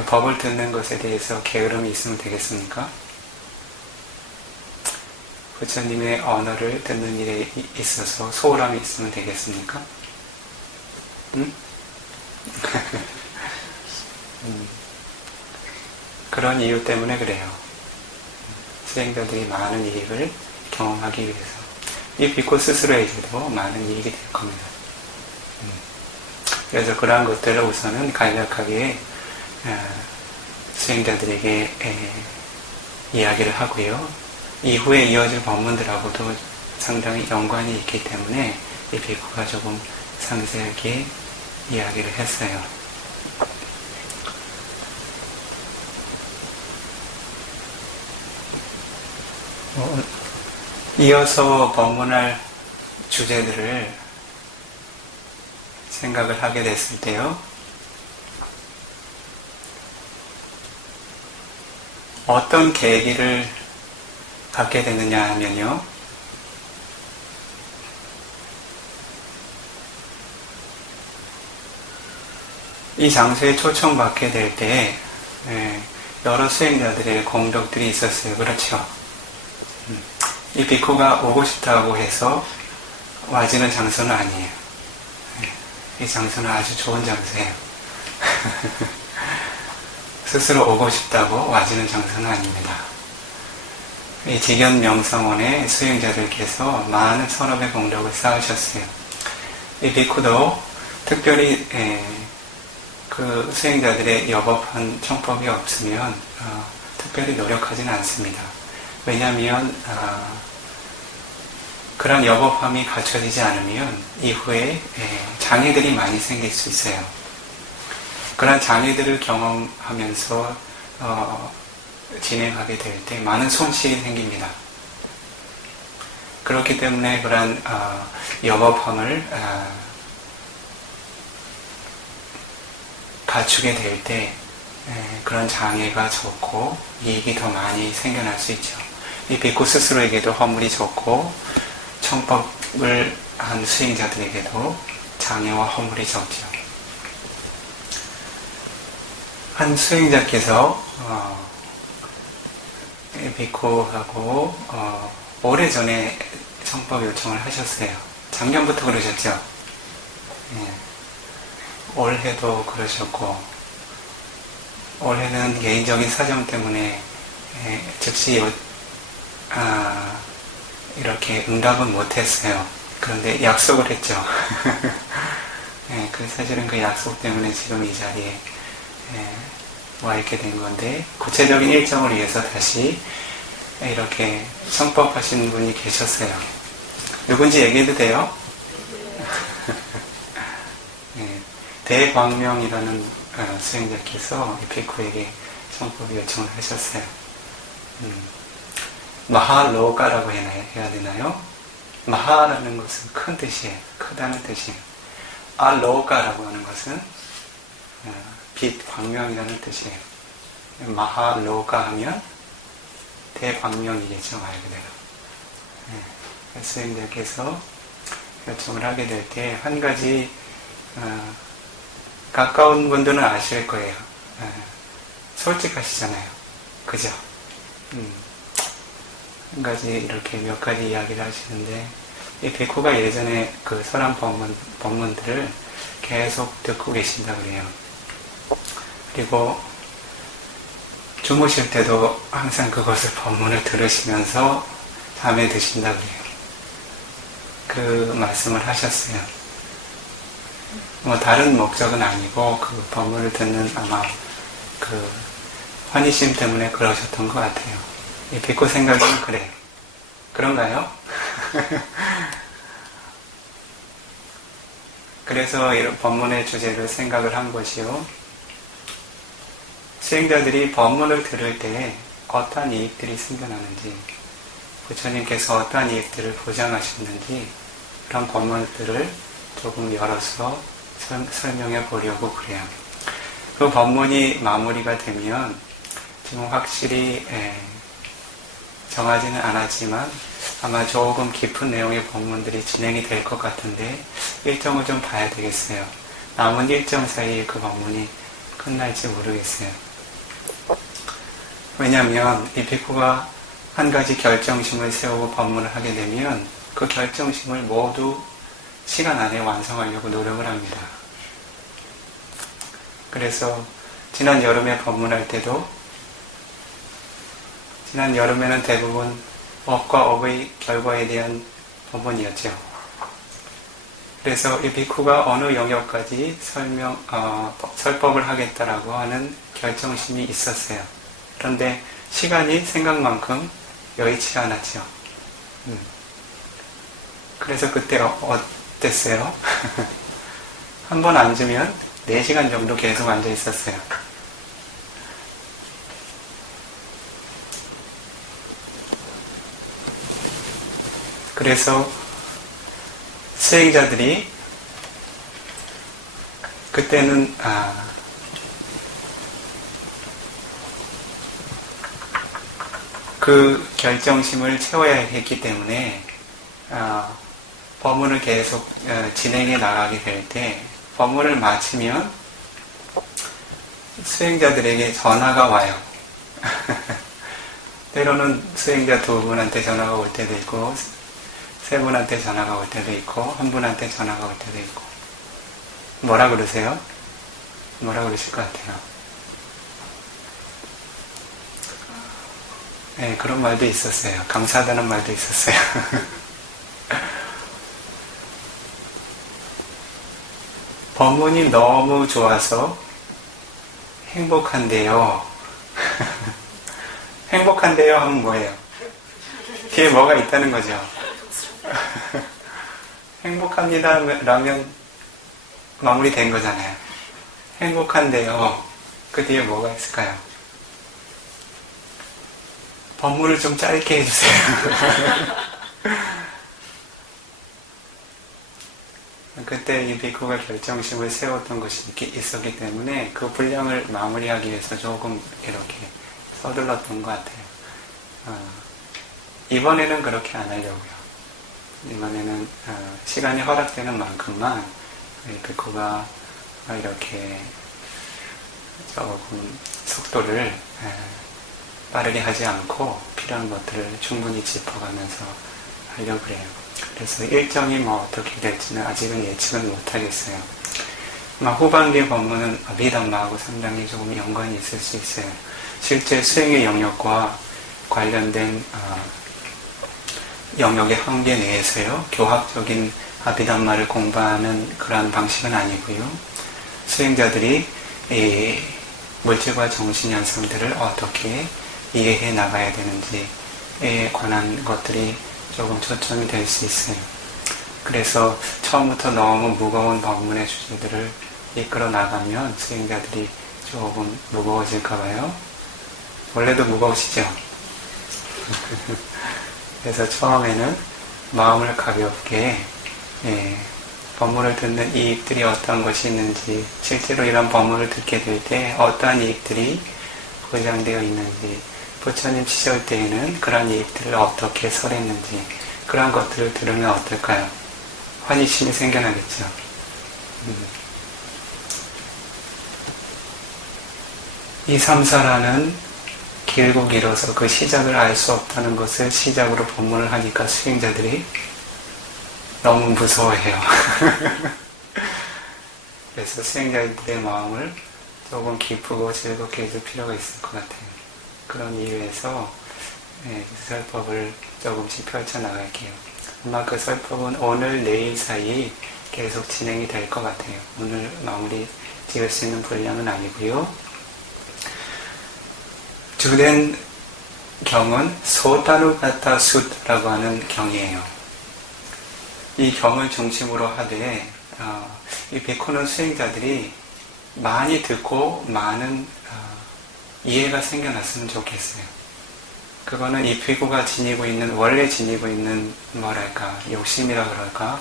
법을 듣는 것에 대해서 게으름이 있으면 되겠습니까? 부처님의 언어를 듣는 일에 있어서 소홀함이 있으면 되겠습니까? 응? 그런 이유 때문에 그래요. 수행자들이 많은 이익을 경험하기 위해서. 이 비코 스스로에게도 많은 이익이 될 겁니다. 그래서 그러한 것들을 우선은 간략하게 수행자들에게 이야기를 하고요. 이후에 이어질 법문들하고도 상당히 연관이 있기 때문에 이 비코가 조금 상세하게 이야기를 했어요. 이어서 법문할 주제들을 생각을 하게 됐을 때요. 어떤 계기를 갖게 되느냐 하면요. 이 장소에 초청받게 될 때 여러 수행자들의 공덕들이 있었어요. 그렇죠? 이 비쿠가 오고 싶다고 해서 와지는 장소는 아니에요. 이 장소는 아주 좋은 장소예요. 스스로 오고 싶다고 와지는 장소는 아닙니다. 이 지견 명성원의 수행자들께서 많은 선업의 공덕을 쌓으셨어요. 이 비쿠도 특별히 그 수행자들의 여법한 청법이 없으면 특별히 노력하지는 않습니다. 왜냐하면 그런 여법함이 갖춰지지 않으면 이후에 장애들이 많이 생길 수 있어요. 그런 장애들을 경험하면서 진행하게 될 때 많은 손실이 생깁니다. 그렇기 때문에 그런 여법함을 갖추게 될 때 그런 장애가 적고 이익이 더 많이 생겨날 수 있죠. 이 비쿠 스스로에게도 허물이 적고 청법을 한 수행자들에게도 장애와 허물이 적죠. 한 수행자께서 비쿠하고 오래전에 청법 요청을 하셨어요. 작년부터 그러셨죠? 올해도 그러셨고, 올해는 개인적인 사정 때문에 즉시 이렇게 응답은 못했어요. 그런데 약속을 했죠. 사실은 그 약속 때문에 지금 이 자리에 와 있게 된 건데, 구체적인 일정을 위해서 다시 이렇게 청법하신 분이 계셨어요. 누군지 얘기해도 돼요? 대광명이라는 수행자께서 비쿠에게 청법 요청을 하셨어요. 마하로가라고 해야 되나요? 마하라는 것은 큰 뜻이에요. 크다는 뜻이에요. 알로가라고 하는 것은 빛, 광명이라는 뜻이에요. 마하로가 하면 대광명이겠죠, 말 그대로. 수행자께서 요청을 하게 될 때 한 가지 가까운 분들은 아실 거예요. 솔직하시잖아요. 그죠? 한 가지 이렇게 몇 가지 이야기를 하시는데, 이 비쿠가 예전에 그 설한 법문들을 계속 듣고 계신다 그래요. 그리고 주무실 때도 항상 그것을 법문을 들으시면서 잠에 드신다 그래요. 그 말씀을 하셨어요. 뭐 다른 목적은 아니고 그 법문을 듣는 아마 그 환희심 때문에 그러셨던 것 같아요. 이 비쿠 생각은 그래. 그런가요? 그래서 이런 법문의 주제를 생각을 한 것이요. 수행자들이 법문을 들을 때 어떠한 이익들이 생겨나는지, 부처님께서 어떠한 이익들을 보장하셨는지 그런 법문들을 조금 열어서 설명해 보려고 그래요. 그 법문이 마무리가 되면 지금 확실히 정하지는 않았지만 아마 조금 깊은 내용의 법문들이 진행이 될 것 같은데 일정을 좀 봐야 되겠어요. 남은 일정 사이에 그 법문이 끝날지 모르겠어요. 왜냐하면 이 비쿠가 한 가지 결정심을 세우고 법문을 하게 되면 그 결정심을 모두 시간 안에 완성하려고 노력을 합니다. 그래서 지난 여름에 법문할 때도, 지난 여름에는 대부분 업과 업의 결과에 대한 법문이었죠. 그래서 이 비쿠가 어느 영역까지 설법을 하겠다라고 하는 결정심이 있었어요. 그런데 시간이 생각만큼 여의치 않았죠. 그래서 그때 어땠어요? 한 번 앉으면 4시간 정도 계속 앉아 있었어요. 그래서 수행자들이 그때는 그 결정심을 채워야 했기 때문에 법문을 계속 진행해 나가게 될 때 법문을 마치면 수행자들에게 전화가 와요. 때로는 수행자 2분한테 전화가 올 때도 있고 3분한테 전화가 올 때도 있고 1분한테 전화가 올 때도 있고 뭐라 그러세요? 뭐라 그러실 것 같아요? 네, 그런 말도 있었어요. 감사하다는 말도 있었어요. 법문이 너무 좋아서 행복한데요. 행복한데요 하면 뭐예요? 뒤에 뭐가 있다는 거죠. 행복합니다 라면 마무리된 거잖아요. 행복한데요. 그 뒤에 뭐가 있을까요? 법문을 좀 짧게 해주세요. 그때 이 비쿠가 결정심을 세웠던 것이 있었기 때문에 그 분량을 마무리하기 위해서 조금 이렇게 서둘렀던 것 같아요. 이번에는 그렇게 안 하려고요. 이번에는 시간이 허락되는 만큼만 이 비쿠가 이렇게 조금 속도를 빠르게 하지 않고 필요한 것들을 충분히 짚어가면서 하려고 해요. 그래서 일정이 어떻게 될지는 아직은 예측은 못하겠어요. 후반기 법문은 아비담마하고 상당히 조금 연관이 있을 수 있어요. 실제 수행의 영역과 관련된 영역의 한계 내에서요. 교학적인 아비담마를 공부하는 그러한 방식은 아니고요. 수행자들이 이 물질과 정신 현상들을 어떻게 이해해 나가야 되는지에 관한 것들이 조금 초점이 될 수 있어요. 그래서 처음부터 너무 무거운 법문의 주제들을 이끌어 나가면 수행자들이 조금 무거워질까 봐요. 원래도 무거우시죠? 그래서 처음에는 마음을 가볍게 법문을 듣는 이익들이 어떤 것이 있는지, 실제로 이런 법문을 듣게 될 때 어떠한 이익들이 보장되어 있는지, 부처님 시절 때에는 그러한 이익들을 어떻게 설했는지, 그러한 것들을 들으면 어떨까요? 환희심이 생겨나겠죠. 이 삼사라는 길고 길어서 그 시작을 알 수 없다는 것을 시작으로 법문을 하니까 수행자들이 너무 무서워해요. 그래서 수행자들의 마음을 조금 기쁘고 즐겁게 해줄 필요가 있을 것 같아요. 그런 이유에서 설법을 조금씩 펼쳐나갈게요. 아마 그 설법은 오늘, 내일 사이 계속 진행이 될 것 같아요. 오늘 마무리 지을 수 있는 분량은 아니고요. 주된 경은 소타누가타 숫라고 하는 경이에요. 이 경을 중심으로 하되 이 비쿠는 수행자들이 많이 듣고 많은 이해가 생겨났으면 좋겠어요. 그거는 이 비쿠가 원래 지니고 있는 욕심이라 그럴까,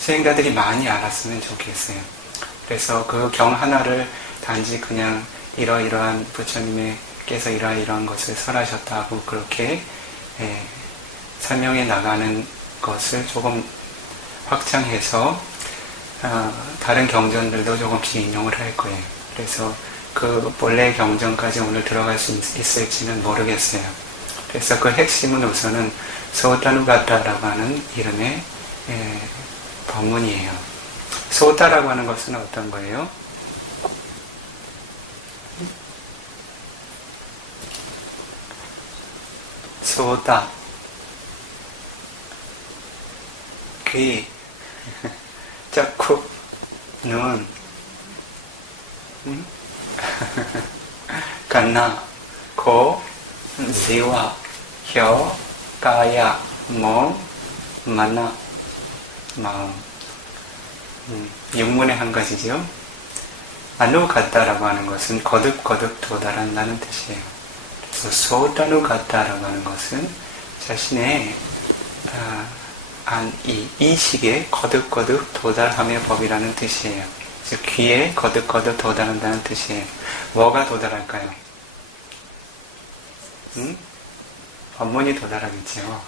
수행자들이 많이 알았으면 좋겠어요. 그래서 그 경 하나를 단지 그냥 이러이러한 부처님께서 이러이러한 것을 설하셨다고 그렇게 설명해 나가는 것을 조금 확장해서 다른 경전들도 조금씩 인용을 할 거예요. 그래서 그 본래 경전까지 오늘 들어갈 수 있을지는 모르겠어요. 그래서 그 핵심은 우선은 소타누가타라고 하는 이름의 법문이에요. 소타라고 하는 것은 어떤 거예요? 소타, 귀, 짝쿠, 눈, 간나, 코, 지와, 혀, 가야, 몸, 만나, 마음. 육문의 한 가지죠. 아누가타라고 하는 것은 거듭거듭 도달한다는 뜻이에요. 그래서 소타누가타라고 하는 것은 자신의 이식에 거듭거듭 도달함의 법이라는 뜻이에요. 즉 귀에 거듭거듭 도달한다는 뜻이에요. 뭐가 도달할까요? 법문이 도달하겠죠.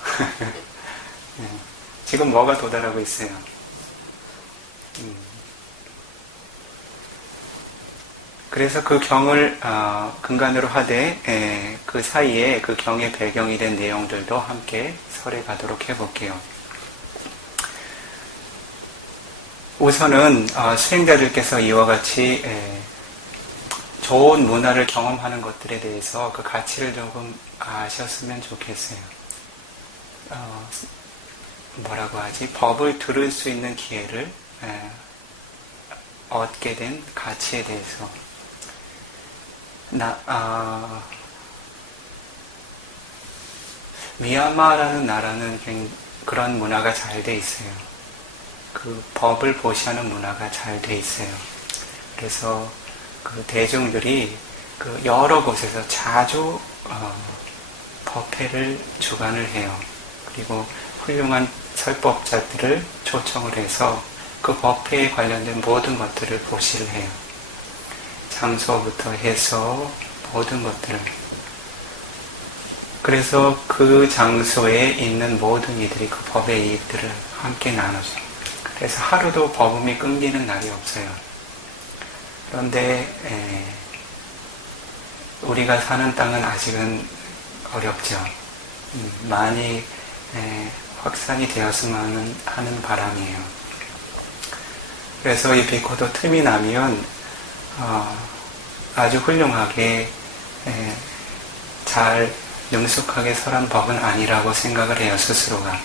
네. 지금 뭐가 도달하고 있어요? 그래서 그 경을 근간으로 하되 그 사이에 그 경의 배경이 된 내용들도 함께 설해 가도록 해볼게요. 우선은 수행자들께서 이와 같이 좋은 문화를 경험하는 것들에 대해서 그 가치를 조금 아셨으면 좋겠어요. 뭐라고 하지? 법을 들을 수 있는 기회를 얻게 된 가치에 대해서 미얀마라는 나라는 그런 문화가 잘 돼 있어요. 그 법을 보시하는 문화가 잘 돼 있어요. 그래서 그 대중들이 그 여러 곳에서 자주 법회를 주관을 해요. 그리고 훌륭한 설법자들을 초청을 해서 그 법회에 관련된 모든 것들을 보시를 해요. 장소부터 해서 모든 것들을. 그래서 그 장소에 있는 모든 이들이 그 법의 이익들을 함께 나눠줘요. 그래서 하루도 법음이 끊기는 날이 없어요. 그런데 우리가 사는 땅은 아직은 어렵죠. 많이 확산이 되었으면 하는 바람이에요. 그래서 이 비코도 틈이 나면 아주 훌륭하게 잘 능숙하게 설한 법은 아니라고 생각을 해요, 스스로가.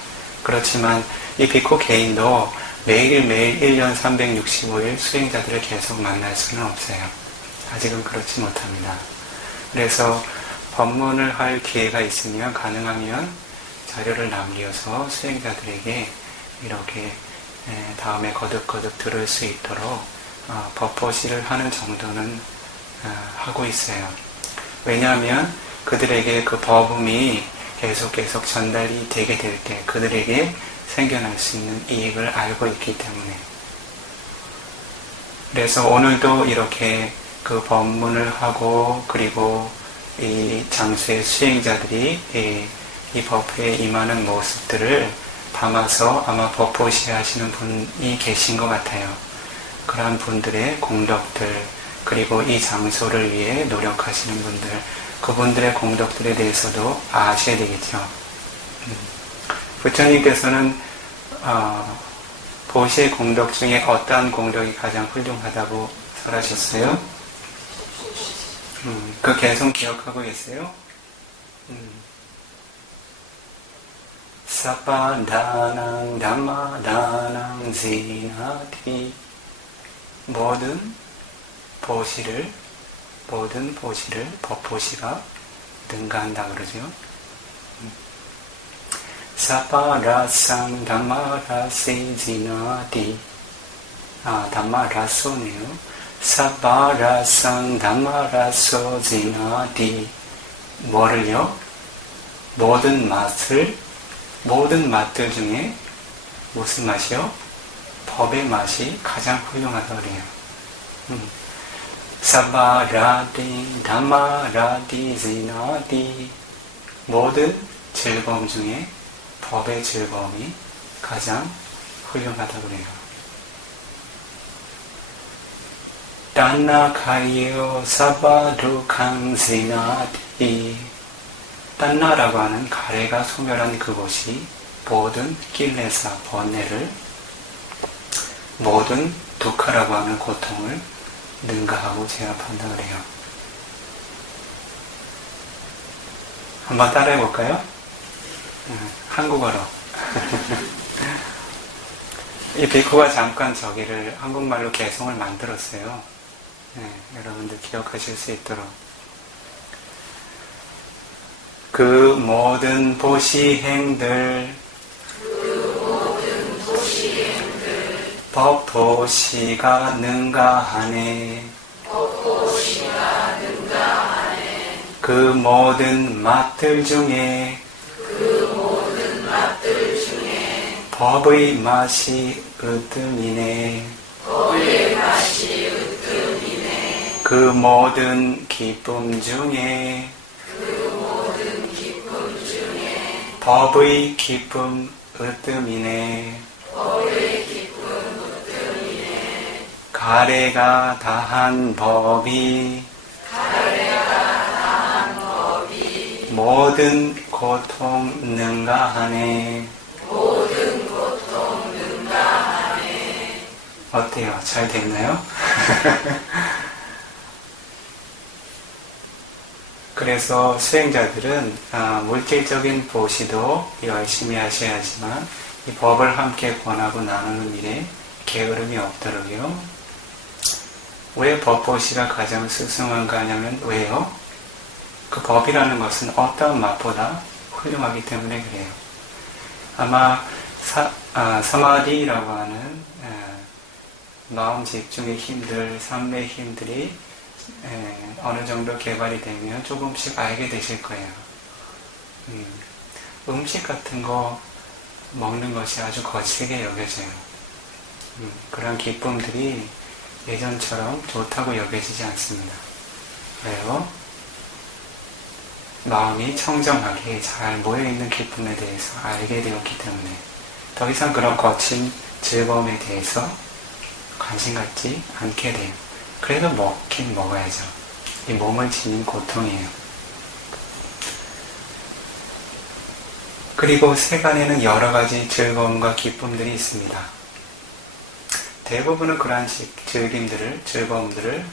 그렇지만 이 비코 개인도 매일매일 1년 365일 수행자들을 계속 만날 수는 없어요. 아직은 그렇지 못합니다. 그래서 법문을 할 기회가 있으면 가능하면 자료를 남겨서 수행자들에게 이렇게 다음에 거듭거듭 들을 수 있도록 법보시를 하는 정도는 하고 있어요. 왜냐하면 그들에게 그 법음이 계속 전달이 되게 될 때 그들에게 생겨날 수 있는 이익을 알고 있기 때문에. 그래서 오늘도 이렇게 그 법문을 하고 그리고 이 장수의 수행자들이 이 법회에 임하는 모습들을 담아서 아마 법보시 하시는 분이 계신 것 같아요. 그러한 분들의 공덕들 그리고 이 장소를 위해 노력하시는 분들 그분들의 공덕들에 대해서도 아셔야 되겠죠. 부처님께서는 보시의 공덕 중에 어떠한 공덕이 가장 훌륭하다고 설하셨어요? 그 개성 기억하고 계세요? 사파다낭 담마다낭 지나티 모든 보시를 법보시가 능가한다 그러죠. 사파라상 담마라세 지나티 담마라소네요. 사파라상 담마라소 지나티 뭐를요? 모든 맛들 중에 무슨 맛이요? 법의 맛이 가장 훌륭하다고 그래요. 사바라디 담마라디 지나디 모든 즐거움 중에 법의 즐거움이 가장 훌륭하다고 그래요. 단나카이요 사바두캉 지나디 단나라고 하는 가래가 소멸한 그곳이 모든 kilesa 번뇌를 모든 두카라고 하는 고통을 능가하고 제압한다 그래요. 한번 따라해 볼까요? 한국어로. 이 비코가 잠깐 저기를 한국말로 개성을 만들었어요. 여러분들 기억하실 수 있도록. 그 모든 보시행들 법보시가 능가하네. 그 모든 맛들 중에 법의 맛이 으뜸이네. 그 모든 기쁨 중에 법의 기쁨 으뜸이네. 가래가 다한 법이 모든 고통 능가하네. 어때요? 잘 됐나요? 그래서 수행자들은 물질적인 보시도 열심히 하셔야 하지만 이 법을 함께 권하고 나누는 일에 게으름이 없도록요. 왜 법보시가 가장 수승한가 하냐면 왜요? 그 법이라는 것은 어떤 맛보다 훌륭하기 때문에 그래요. 아마 사마디라고 하는 마음 집중의 힘들, 삶의 힘들이 어느 정도 개발이 되면 조금씩 알게 되실 거예요. 음식 같은 거 먹는 것이 아주 거칠게 여겨져요. 그런 기쁨들이 예전처럼 좋다고 여겨지지 않습니다. 왜요? 마음이 청정하게 잘 모여있는 기쁨에 대해서 알게 되었기 때문에 더 이상 그런 거친 즐거움에 대해서 관심 갖지 않게 돼요. 그래도 먹긴 먹어야죠. 이 몸을 지닌 고통이에요. 그리고 세간에는 여러 가지 즐거움과 기쁨들이 있습니다. 대부분은 그러한 즐거움들을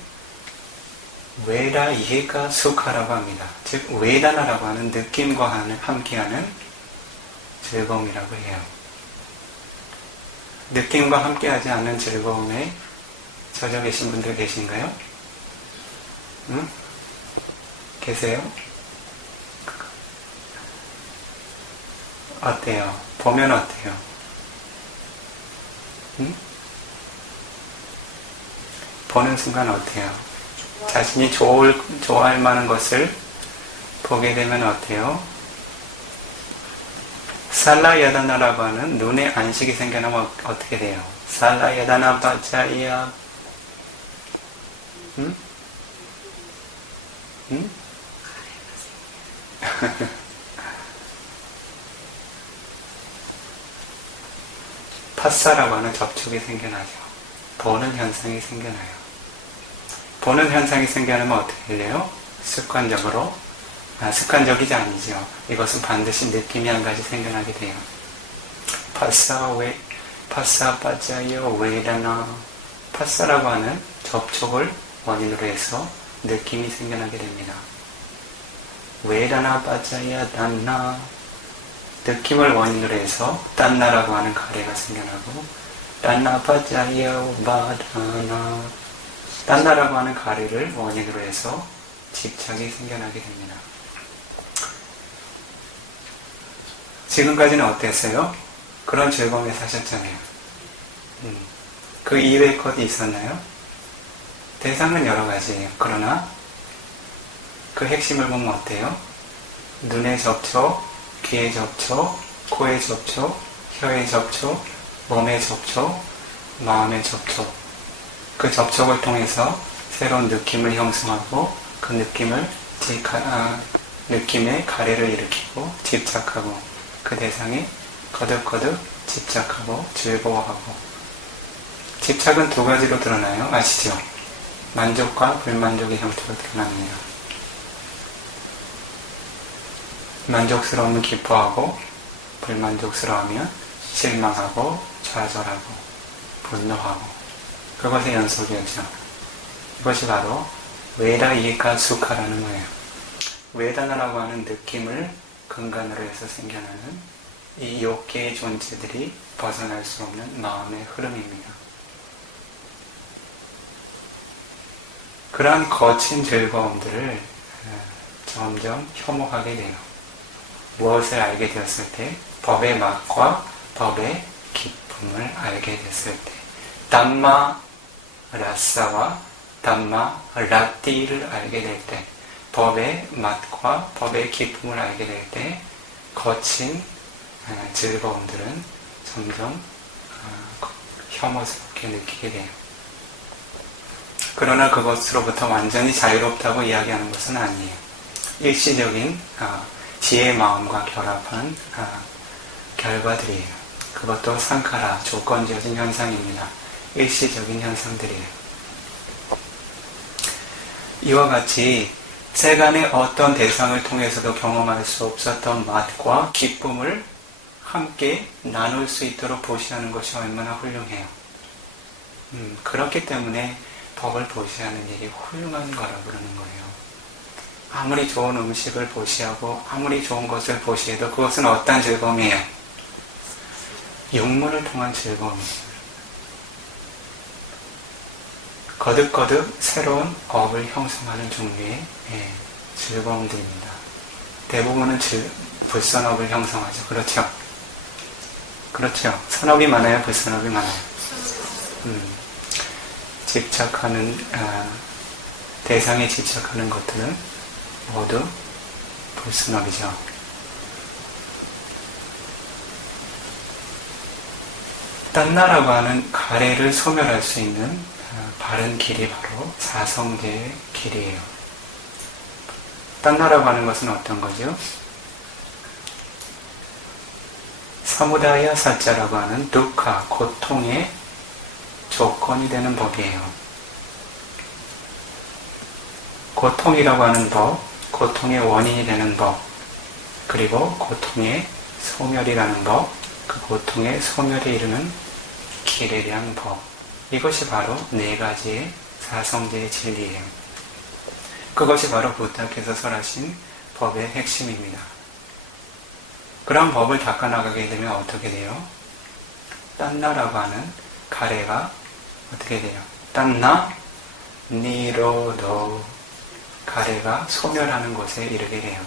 웨다 이해가 수카라고 합니다. 즉 웨다나라고 하는 느낌과 함께하는 즐거움이라고 해요. 느낌과 함께하지 않는 즐거움에 젖어 계신 분들 계신가요? 응? 계세요? 어때요? 보면 어때요? 응? 보는 순간 어때요? 자신이 좋아할 만한 것을 보게 되면 어때요? 살라야다나라고 하는 눈에 안식이 생겨나면 어떻게 돼요? 살라야다나 바자이야. 응? 응? 파사라고 하는 접촉이 생겨나죠. 보는 현상이 생겨나요. 보는 현상이 생겨나면 어떻게 돼요? 습관적으로 습관적이지 아니죠. 이것은 반드시 느낌이 한 가지 생겨나게 돼요. 파사 빠자요 웨다나. 파사라고 하는 접촉을 원인으로 해서 느낌이 생겨나게 됩니다. 웨다나 빠자야 단나. 느낌을 원인으로 해서 딴나라고 하는 가래가 생겨나고 딴나 빠자요 바다나. 딴나라고 하는 가래를 원인으로 해서 집착이 생겨나게 됩니다. 지금까지는 어땠어요? 그런 즐거움에 사셨잖아요. 그 이외의 것이 있었나요? 대상은 여러 가지예요. 그러나 그 핵심을 보면 어때요? 눈의 접촉, 귀의 접촉, 코의 접촉, 혀의 접촉, 몸의 접촉, 마음의 접촉. 그 접촉을 통해서 새로운 느낌을 형성하고 그 느낌의 가래를 일으키고 집착하고 그 대상에 거듭거듭 집착하고 즐거워하고. 집착은 두 가지로 드러나요. 아시죠? 만족과 불만족의 형태로 드러납니다. 만족스러우면 기뻐하고 불만족스러우면 실망하고 좌절하고 분노하고 그것의 연속이었죠. 이것이 바로 웨다 이에카 수카라는 거예요. 웨다나라고 하는 느낌을 근간으로 해서 생겨나는 이 욕계의 존재들이 벗어날 수 없는 마음의 흐름입니다. 그러한 거친 즐거움들을 점점 혐오하게 돼요. 무엇을 알게 되었을 때? 법의 맛과 법의 기쁨을 알게 됐을 때. 담마 라사와 담마 라띠를 알게 될 때, 법의 맛과 법의 기쁨을 알게 될 때 거친 즐거움들은 점점 혐오스럽게 느끼게 돼요. 그러나 그것으로부터 완전히 자유롭다고 이야기하는 것은 아니에요. 일시적인 지혜 마음과 결합한 결과들이에요. 그것도 상카라, 조건적인 현상입니다. 일시적인 현상들이에요. 이와 같이 세간의 어떤 대상을 통해서도 경험할 수 없었던 맛과 기쁨을 함께 나눌 수 있도록 보시하는 것이 얼마나 훌륭해요. 그렇기 때문에 법을 보시하는 일이 훌륭한 거라고 그러는 거예요. 아무리 좋은 음식을 보시하고 아무리 좋은 것을 보시해도 그것은 어떤 즐거움이에요? 육문을 통한 즐거움이에요. 거듭거듭 새로운 업을 형성하는 종류의 즐거움들입니다. 대부분은 불선업을 형성하죠. 그렇죠? 그렇죠. 선업이 많아요? 불선업이 많아요? 집착하는 대상에 집착하는 것들은 모두 불선업이죠. 딴나라고 하는 가래를 소멸할 수 있는 바른 길이 바로 사성제의 길이에요. 딴나라고 하는 것은 어떤 거죠? 사무다야 사자라고 하는 두카, 고통의 조건이 되는 법이에요. 고통이라고 하는 법, 고통의 원인이 되는 법, 그리고 고통의 소멸이라는 법, 그 고통의 소멸에 이르는 길에 대한 법, 이것이 바로 네 가지의 사성제의 진리예요. 그것이 바로 부타께서 설하신 법의 핵심입니다. 그런 법을 닦아나가게 되면 어떻게 돼요? 딴나라고 하는 가래가 어떻게 돼요? 딴나 니로도, 가래가 소멸하는 곳에 이르게 돼요.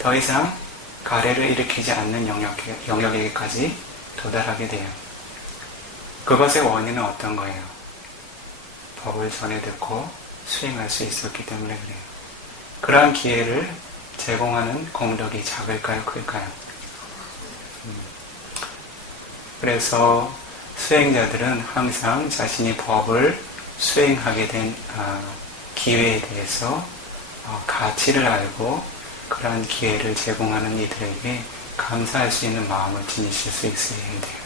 더 이상 가래를 일으키지 않는 영역에까지 도달하게 돼요. 그것의 원인은 어떤 거예요? 법을 전해 듣고 수행할 수 있었기 때문에 그래요. 그러한 기회를 제공하는 공덕이 작을까요? 클까요? 그래서 수행자들은 항상 자신이 법을 수행하게 된 기회에 대해서 가치를 알고 그러한 기회를 제공하는 이들에게 감사할 수 있는 마음을 지니실 수 있어야 돼요.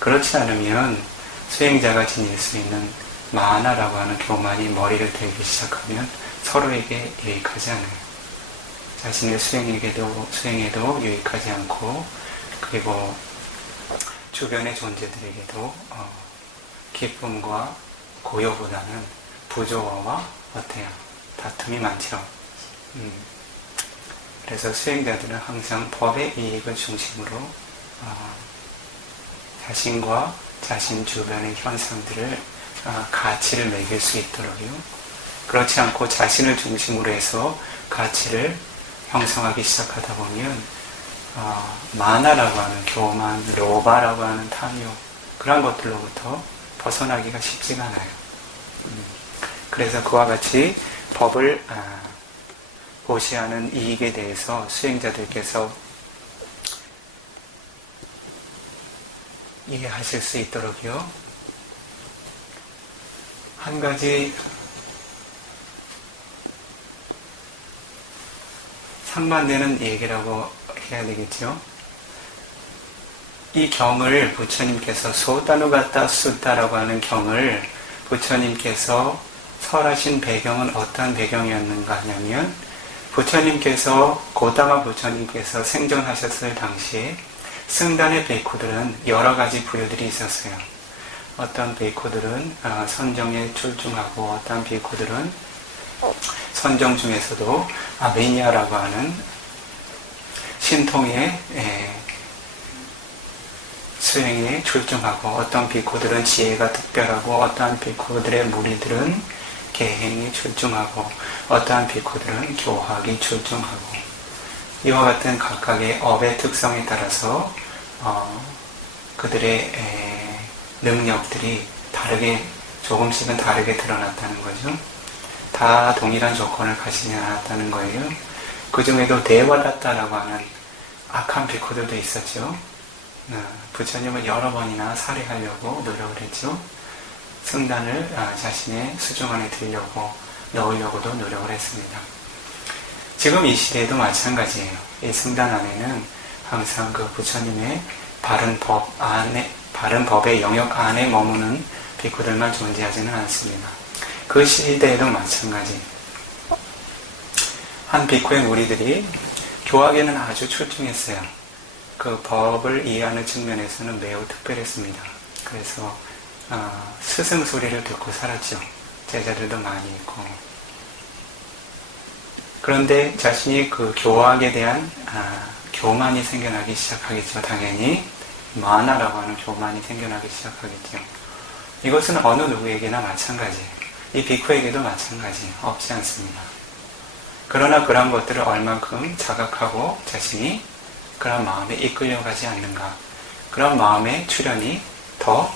그렇지 않으면 수행자가 지닐 수 있는 마나라고 하는 교만이 머리를 들기 시작하면 서로에게 유익하지 않아요. 자신의 수행에도 유익하지 않고, 그리고 주변의 존재들에게도 기쁨과 고요보다는 부조화와 어때요? 다툼이 많죠. 그래서 수행자들은 항상 법의 이익을 중심으로 자신과 자신 주변의 현상들을 가치를 매길 수 있도록요. 그렇지 않고 자신을 중심으로 해서 가치를 형성하기 시작하다 보면 마나라고 하는 교만, 로바라고 하는 탐욕, 그런 것들로부터 벗어나기가 쉽지가 않아요. 그래서 그와 같이 법을 보시하는 이익에 대해서 수행자들께서 이해하실 수 있도록요. 한 가지 상반되는 얘기라고 해야 되겠죠. 이 경을 부처님께서 소따누가따 숫다라고 하는 경을 부처님께서 설하신 배경은 어떤 배경이었는가 하냐면, 부처님께서 고다마 부처님께서 생존하셨을 당시에 승단의 베이코들은 여러 가지 부류들이 있었어요. 어떤 베이코들은 선정에 출중하고, 어떤 베이코들은 선정 중에서도 아베니아라고 하는 신통의 수행에 출중하고, 어떤 비코들은 지혜가 특별하고, 어떠한 비코들의 무리들은 계행에 출중하고, 어떠한 비코들은 교학이 출중하고, 이와 같은 각각의 업의 특성에 따라서 그들의 능력들이 조금씩은 다르게 드러났다는 거죠. 다 동일한 조건을 가지지 않았다는 거예요. 그 중에도 대와다타라고 하는 악한 비코들도 있었죠. 부처님을 여러 번이나 살해하려고 노력을 했죠. 승단을 자신의 수중 안에 넣으려고도 노력을 했습니다. 지금 이 시대에도 마찬가지예요. 이 성단 안에는 항상 그 부처님의 바른 법의 영역 안에 머무는 비구들만 존재하지는 않습니다. 그 시대에도 마찬가지. 한 비구의 무리들이 교학에는 아주 출중했어요. 그 법을 이해하는 측면에서는 매우 특별했습니다. 그래서 스승 소리를 듣고 살았죠. 제자들도 많이 있고. 그런데 자신이 그 교학에 대한 교만이 생겨나기 시작하겠죠. 당연히 마나라고 하는 교만이 생겨나기 시작하겠죠. 이것은 어느 누구에게나 마찬가지예요. 이 비쿠에게도 마찬가지 없지 않습니다. 그러나 그런 것들을 얼만큼 자각하고 자신이 그런 마음에 이끌려가지 않는가, 그런 마음의 출현이 더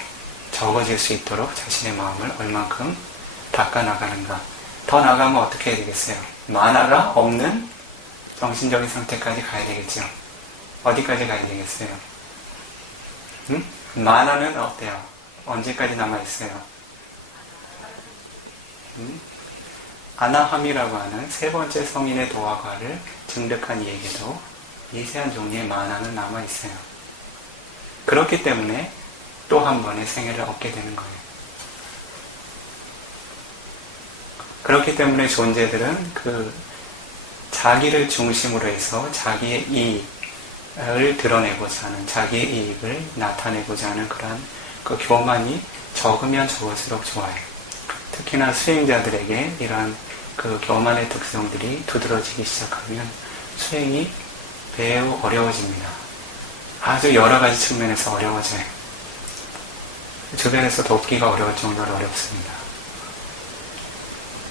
적어질 수 있도록 자신의 마음을 얼만큼 닦아나가는가. 더 나가면 어떻게 해야 되겠어요? 만화가 없는 정신적인 상태까지 가야 되겠죠. 어디까지 가야 되겠어요? 만화는 어때요? 언제까지 남아있어요? 아나함이라고 하는 세 번째 성인의 도화과를 증득한 이에게도 미세한 종류의 만화는 남아있어요. 그렇기 때문에 또 한 번의 생애를 얻게 되는 거예요. 그렇기 때문에 존재들은 그 자기를 중심으로 해서 자기의 이익을 드러내고자 하는, 자기의 이익을 나타내고자 하는 그러한 그 교만이 적으면 적을수록 좋아요. 특히나 수행자들에게 이러한 그 교만의 특성들이 두드러지기 시작하면 수행이 매우 어려워집니다. 아주 여러 가지 측면에서 어려워져요. 주변에서 돕기가 어려울 정도로 어렵습니다.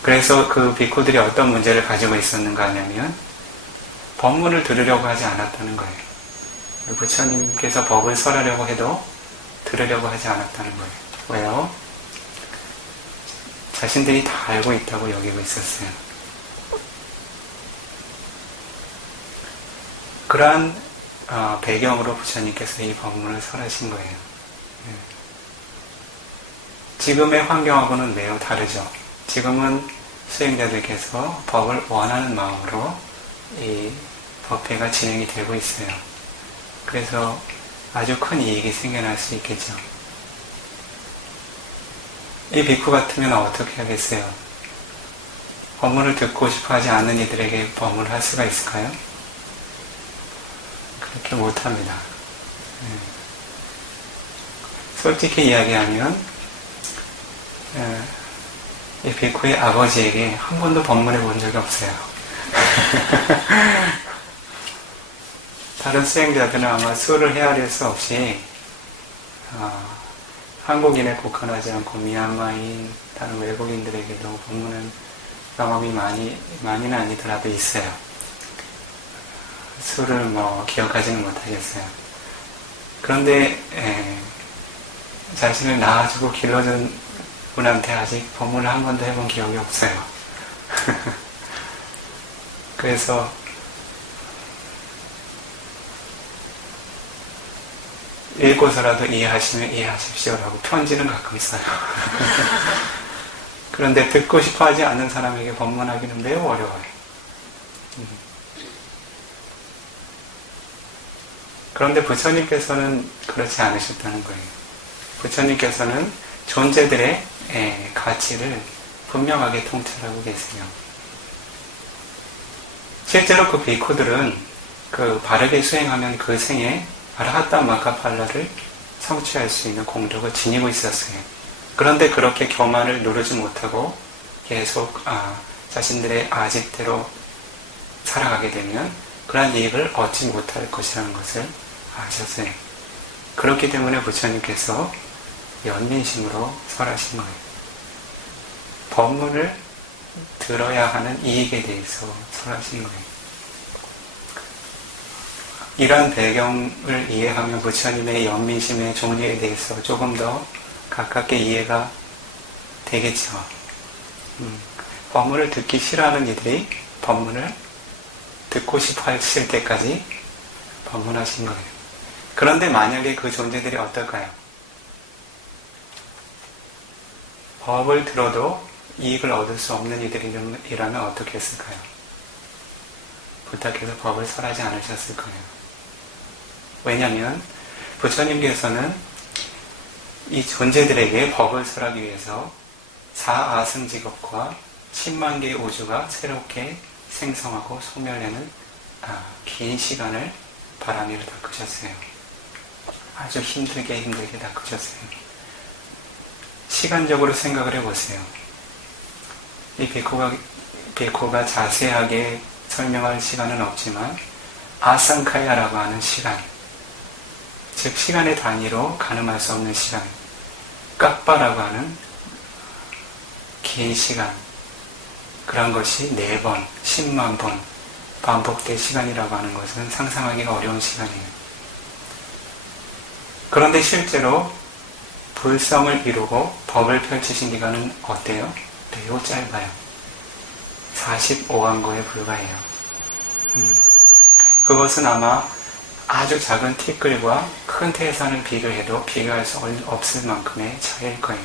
그래서 그 비쿠들이 어떤 문제를 가지고 있었는가 하냐면 법문을 들으려고 하지 않았다는 거예요. 부처님께서 법을 설하려고 해도 들으려고 하지 않았다는 거예요. 왜요? 자신들이 다 알고 있다고 여기고 있었어요. 그러한 배경으로 부처님께서 이 법문을 설하신 거예요. 지금의 환경하고는 매우 다르죠. 지금은 수행자들께서 법을 원하는 마음으로 이 법회가 진행이 되고 있어요. 그래서 아주 큰 이익이 생겨날 수 있겠죠. 이 비쿠 같으면 어떻게 하겠어요? 법문을 듣고 싶어 하지 않는 이들에게 법문을 할 수가 있을까요? 그렇게 못합니다. 솔직히 이야기하면 이 비쿠의 아버지에게 한 번도 법문해 본 적이 없어요. 다른 수행자들은 아마 수를 헤아릴 수 없이 한국인에 국한하지 않고 미얀마인 다른 외국인들에게도 법문은 경험이 많이는 아니더라도 있어요. 수를 기억하지는 못하겠어요. 그런데 자신을 낳아주고 길러준 분한테 아직 법문을 한 번도 해본 기억이 없어요. 그래서 읽고서라도 이해하시면 이해하십시오라고 편지는 가끔 써요. 그런데 듣고 싶어 하지 않는 사람에게 법문하기는 매우 어려워요. 그런데 부처님께서는 그렇지 않으셨다는 거예요. 부처님께서는 존재들의 가치를 분명하게 통찰하고 계세요. 실제로 그 비쿠들은 그 바르게 수행하면 그 생에 아라하타 마카팔라를 성취할 수 있는 공덕을 지니고 있었어요. 그런데 그렇게 교만을 누르지 못하고 계속 자신들의 아집대로 살아가게 되면 그러한 이익을 얻지 못할 것이라는 것을 아셨어요. 그렇기 때문에 부처님께서 연민심으로 설하신 거예요. 법문을 들어야 하는 이익에 대해서 설하신 거예요. 이러한 배경을 이해하면 부처님의 연민심의 종류에 대해서 조금 더 가깝게 이해가 되겠죠. 법문을 듣기 싫어하는 이들이 법문을 듣고 싶어 하실 때까지 법문하신 거예요. 그런데 만약에 그 존재들이 어떨까요? 법을 들어도 이익을 얻을 수 없는 이들이라면 어떻게 했을까요? 부탁해서 법을 설하지 않으셨을 거예요. 왜냐하면 부처님께서는 이 존재들에게 법을 설하기 위해서 4아승직업과 10만 개의 우주가 새롭게 생성하고 소멸되는 긴 시간을 바람 위를 닦으셨어요. 아주 힘들게 닦으셨어요. 시간적으로 생각을 해보세요. 이 비코가 자세하게 설명할 시간은 없지만 아상카야라고 하는 시간, 즉 시간의 단위로 가늠할 수 없는 시간, 깝바라고 하는 긴 시간, 그런 것이 4번, 10만 번 반복될 시간이라고 하는 것은 상상하기가 어려운 시간이에요. 그런데 실제로 불성을 이루고 법을 펼치신 기간은 어때요? 매우 짧아요. 45왕거에 불과해요. 그것은 아마 아주 작은 티끌과 큰 태산을 비교해도 비교할 수 없을 만큼의 차이일 거예요.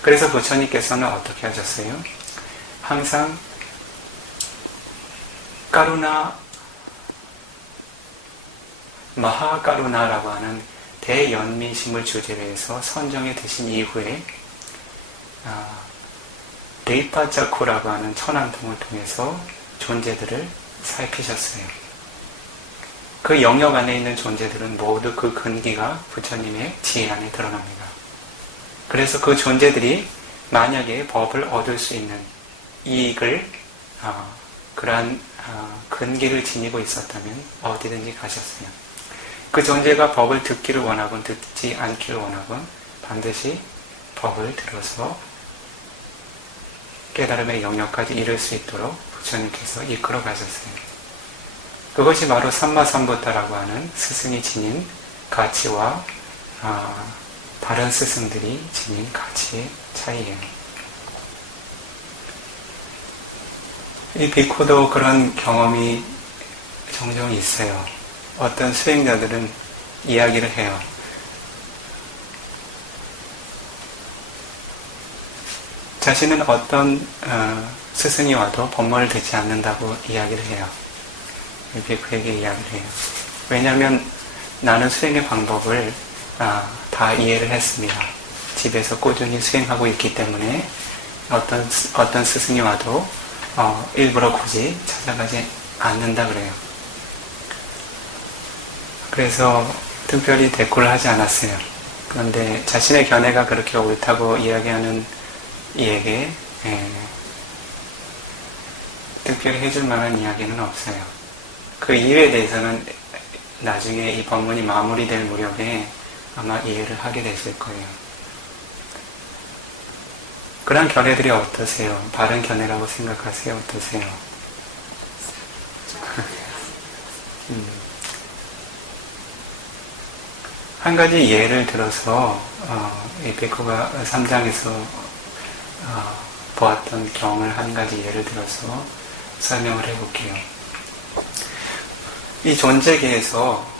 그래서 부처님께서는 어떻게 하셨어요? 항상 까루나, 마하까루나라고 하는 대연민심을 주제로 해서 선정해 드신 이후에 데이파자쿠라고 하는 천안통을 통해서 존재들을 살피셨어요. 그 영역 안에 있는 존재들은 모두 그 근기가 부처님의 지혜 안에 드러납니다. 그래서 그 존재들이 만약에 법을 얻을 수 있는 이익을 그러한 근기를 지니고 있었다면 어디든지 가셨어요. 그 존재가 법을 듣기를 원하건 듣지 않기를 원하건 반드시 법을 들어서 깨달음의 영역까지 이룰 수 있도록 부처님께서 이끌어 가셨어요. 그것이 바로 삼마삼부타라고 하는 스승이 지닌 가치와 다른 스승들이 지닌 가치의 차이예요. 이 비코도 그런 경험이 종종 있어요. 어떤 수행자들은 이야기를 해요. 자신은 어떤 스승이 와도 법문을 듣지 않는다고 이야기를 해요. 비코에게 이야기를 해요. 왜냐하면 나는 수행의 방법을 다 이해를 했습니다. 집에서 꾸준히 수행하고 있기 때문에 어떤 스승이 와도 일부러 굳이 찾아가지 않는다 그래요. 그래서 특별히 대꾸를 하지 않았어요. 그런데 자신의 견해가 그렇게 옳다고 이야기하는 이에게 특별히 해줄 만한 이야기는 없어요. 그 이유에 대해서는 나중에 이 법문이 마무리될 무렵에 아마 이해를 하게 되실 거예요. 그런 견해들이 어떠세요? 바른 견해라고 생각하세요? 어떠세요? 한 가지 예를 들어서 이 비코가 3장에서 보았던 경을 한 가지 예를 들어서 설명을 해볼게요. 이 존재계에서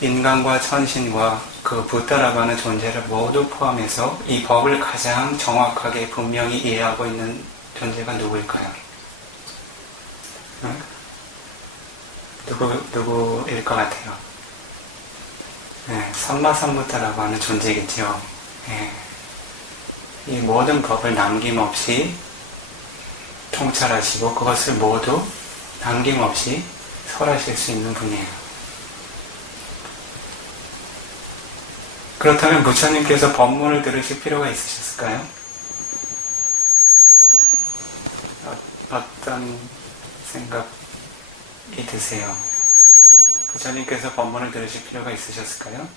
인간과 천신과 그 부다라고 하는 존재를 모두 포함해서 이 법을 가장 정확하게 분명히 이해하고 있는 존재가 누구일까요? 누구일 것 같아요? 삼마삼부타라고 하는 존재겠죠. 이 모든 법을 남김없이 통찰하시고 그것을 모두 남김없이 설하실 수 있는 분이에요. 그렇다면 부처님께서 법문을 들으실 필요가 있으셨을까요? 어떤 생각이 드세요? 부처님께서 법문을 들으실 필요가 있으셨을까요?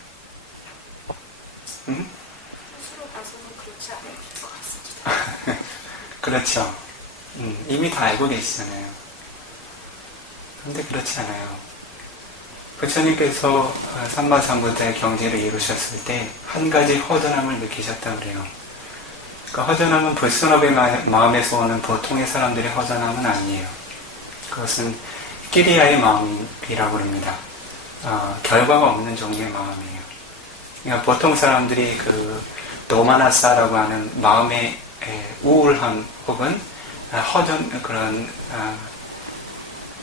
스스로 봐서는 그렇지 않을 것 같습니다. 그렇죠. 이미 다 알고 계시잖아요. 그런데 그렇지 않아요. 부처님께서 삼마삼부타의 경지를 이루셨을 때 한 가지 허전함을 느끼셨다고 그래요. 그 허전함은 불순업의 마음에서 오는 보통의 사람들의 허전함은 아니에요. 그것은 끼리야의 마음이라고 합니다. 결과가 없는 종류의 마음이에요. 그러니까 보통 사람들이 그 도마나사라고 하는 마음의 우울함 혹은 허전 그런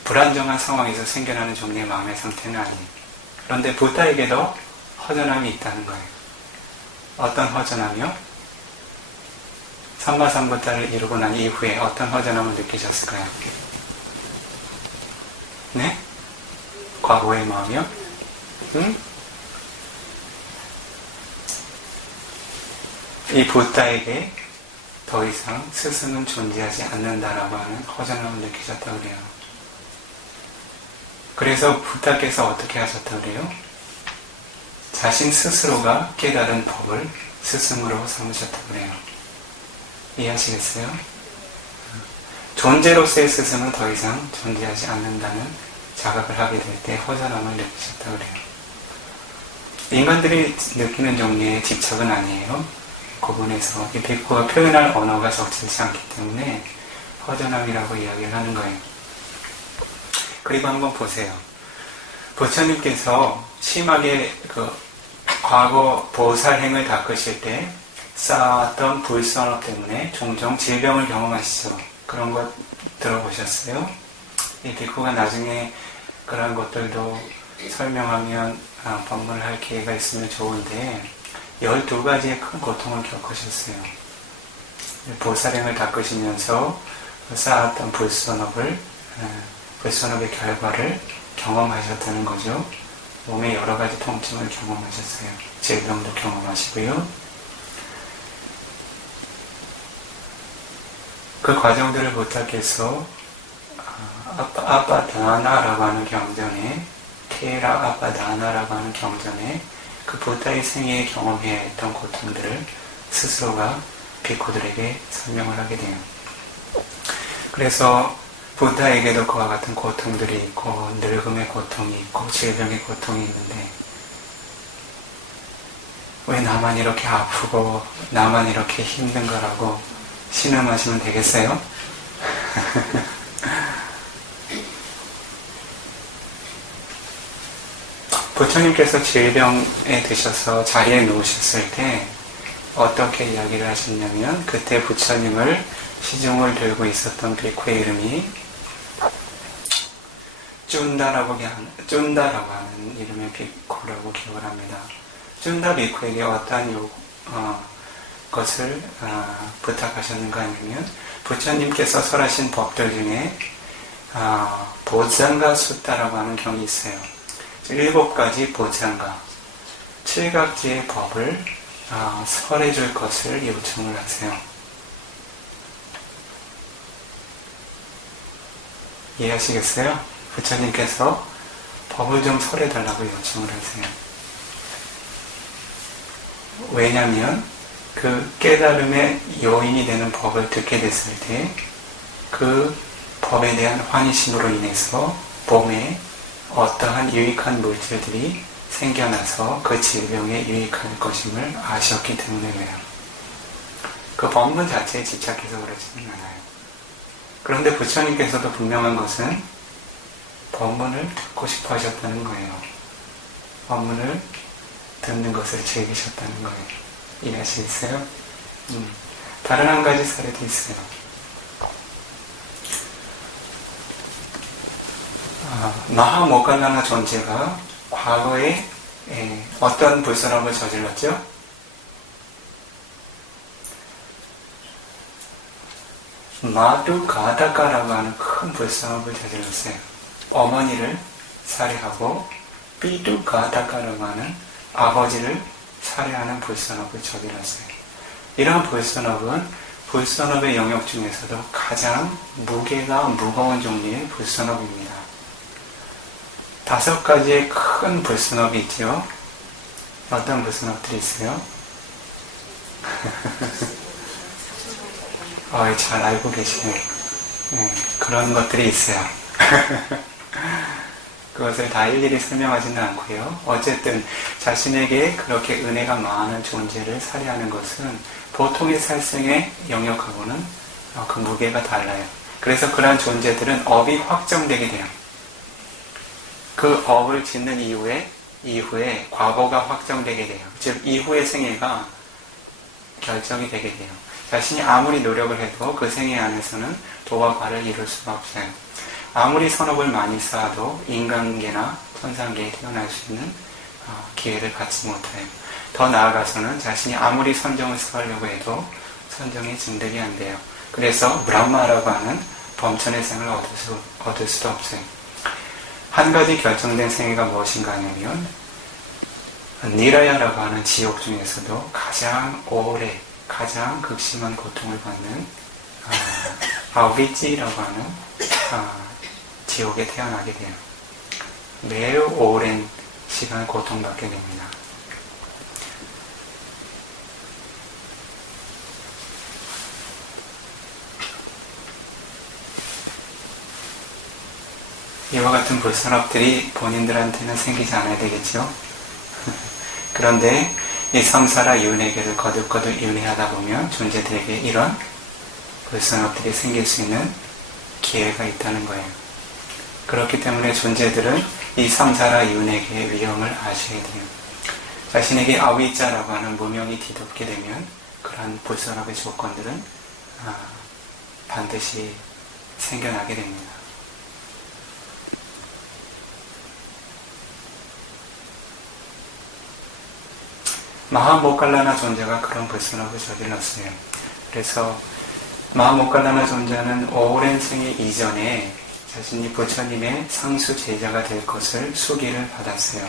불안정한 상황에서 생겨나는 종류의 마음의 상태는 아니에요. 그런데 부다에게도 허전함이 있다는 거예요. 어떤 허전함이요? 삼마삼부타를 이루고 난 이후에 어떤 허전함을 느끼셨을까요? 네? 과거의 마음이요? 응? 이 부다에게 더 이상 스승은 존재하지 않는다라고 하는 허전함을 느끼셨다고 그래요. 그래서 부다께서 어떻게 하셨다고 그래요? 자신 스스로가 깨달은 법을 스승으로 삼으셨다고 그래요. 이해하시겠어요? 존재로서의 스승은 더 이상 존재하지 않는다는 자각을 하게 될 때 허전함을 느끼셨다고 그래요. 인간들이 느끼는 종류의 집착은 아니에요. 구분해서 이 빅코가 표현할 언어가 적절치 않기 때문에 허전함이라고 이야기를 하는 거예요. 그리고 한번 보세요. 부처님께서 심하게 과거 보살행을 닦으실 때 쌓았던 불선업 때문에 종종 질병을 경험하시죠. 그런 것 들어보셨어요? 이 빅코가 나중에 그런 것들도 설명하면 법문을 할 기회가 있으면 좋은데 12가지의 큰 고통을 겪으셨어요. 보살행을 닦으시면서 쌓았던 불선업의 결과를 경험하셨다는 거죠. 몸에 여러 가지 통증을 경험하셨어요. 질병도 경험하시고요. 그 과정들을 부탁해서 아빠다나라고 하는 경전에 테라 아빠다나라고 하는 경전에 그 부다의 생애에 경험해야 했던 고통들을 스스로가 빅코들에게 설명을 하게 돼요. 그래서 부다에게도 그와 같은 고통들이 있고 늙음의 고통이 있고 질병의 고통이 있는데 왜 나만 이렇게 아프고 나만 이렇게 힘든 거라고 신음하시면 되겠어요? 부처님께서 질병에 드셔서 자리에 누우셨을 때 어떻게 이야기를 하셨냐면 그때 부처님을 시중을 들고 있었던 빅코의 이름이 쭌다라고 하는 이름의 빅코라고 기억을 합니다. 쭌다 빅코에게 어떠한 것을 부탁하셨는가 하면 부처님께서 설하신 법들 중에 보장가 숫다라고 하는 경이 있어요. 7가지 보장가 7각지의 법을 설해줄 것을 요청을 하세요. 이해하시겠어요? 부처님께서 법을 좀 설해달라고 요청을 하세요. 왜냐하면 그 깨달음의 요인이 되는 법을 듣게 됐을 때 그 법에 대한 환희심으로 인해서 몸에 어떠한 유익한 물질들이 생겨나서 그 질병에 유익할 것임을 아셨기 때문에 그래요. 그 법문 자체에 집착해서 그러지는 않아요. 그런데 부처님께서도 분명한 것은 법문을 듣고 싶어 하셨다는 거예요. 법문을 듣는 것을 즐기셨다는 거예요. 이해하시겠어요? 다른 한 가지 사례도 있어요. 마하모갈라나 존재가 과거에 어떤 불선업을 저질렀죠? 마두가다카라고 하는 큰 불선업을 저질렀어요. 어머니를 살해하고 삐두가다카라고 하는 아버지를 살해하는 불선업을 저질렀어요. 이러한 불선업은 불선업의 영역 중에서도 가장 무게가 무거운 종류의 불선업입니다. 5가지의 큰 불선업이 있죠. 어떤 불선업들이 있어요? 잘 알고 계시네요. 네, 그런 것들이 있어요. 그것을 다 일일이 설명하지는 않고요. 어쨌든 자신에게 그렇게 은혜가 많은 존재를 살해하는 것은 보통의 살생의 영역하고는 그 무게가 달라요. 그래서 그러한 존재들은 업이 확정되게 돼요. 그 업을 짓는 이후에 과거가 확정되게 돼요. 즉 이후의 생애가 결정이 되게 돼요. 자신이 아무리 노력을 해도 그 생애 안에서는 도와 과를 이룰 수가 없어요. 아무리 선업을 많이 쌓아도 인간계나 천상계에 태어날 수 있는 기회를 갖지 못해요. 더 나아가서는 자신이 아무리 선정을 쌓으려고 해도 선정이 증득이 안 돼요. 그래서 브라హ్마라고 하는 범천의 생을 얻을 수도 없어요. 한 가지 결정된 생애가 무엇인가 하냐면 니라야라고 하는 지옥 중에서도 가장 오래, 가장 극심한 고통을 받는 아우비찌라고 하는 지옥에 태어나게 돼요. 매우 오랜 시간 고통받게 됩니다. 이와 같은 불선업들이 본인들한테는 생기지 않아야 되겠죠. 그런데 이 삼사라 윤회계를 거듭거듭 윤회하다 보면 존재들에게 이런 불선업들이 생길 수 있는 기회가 있다는 거예요. 그렇기 때문에 존재들은 이 삼사라 윤회계의 위험을 아셔야 돼요. 자신에게 아위자라고 하는 무명이 뒤덮게 되면 그러한 불선업의 조건들은 반드시 생겨나게 됩니다. 마하모칼라나 존재가 그런 불선업을 저질렀어요. 그래서 마하모칼라나 존재는 오랜 생애 이전에 자신이 부처님의 상수 제자가 될 것을 수기를 받았어요.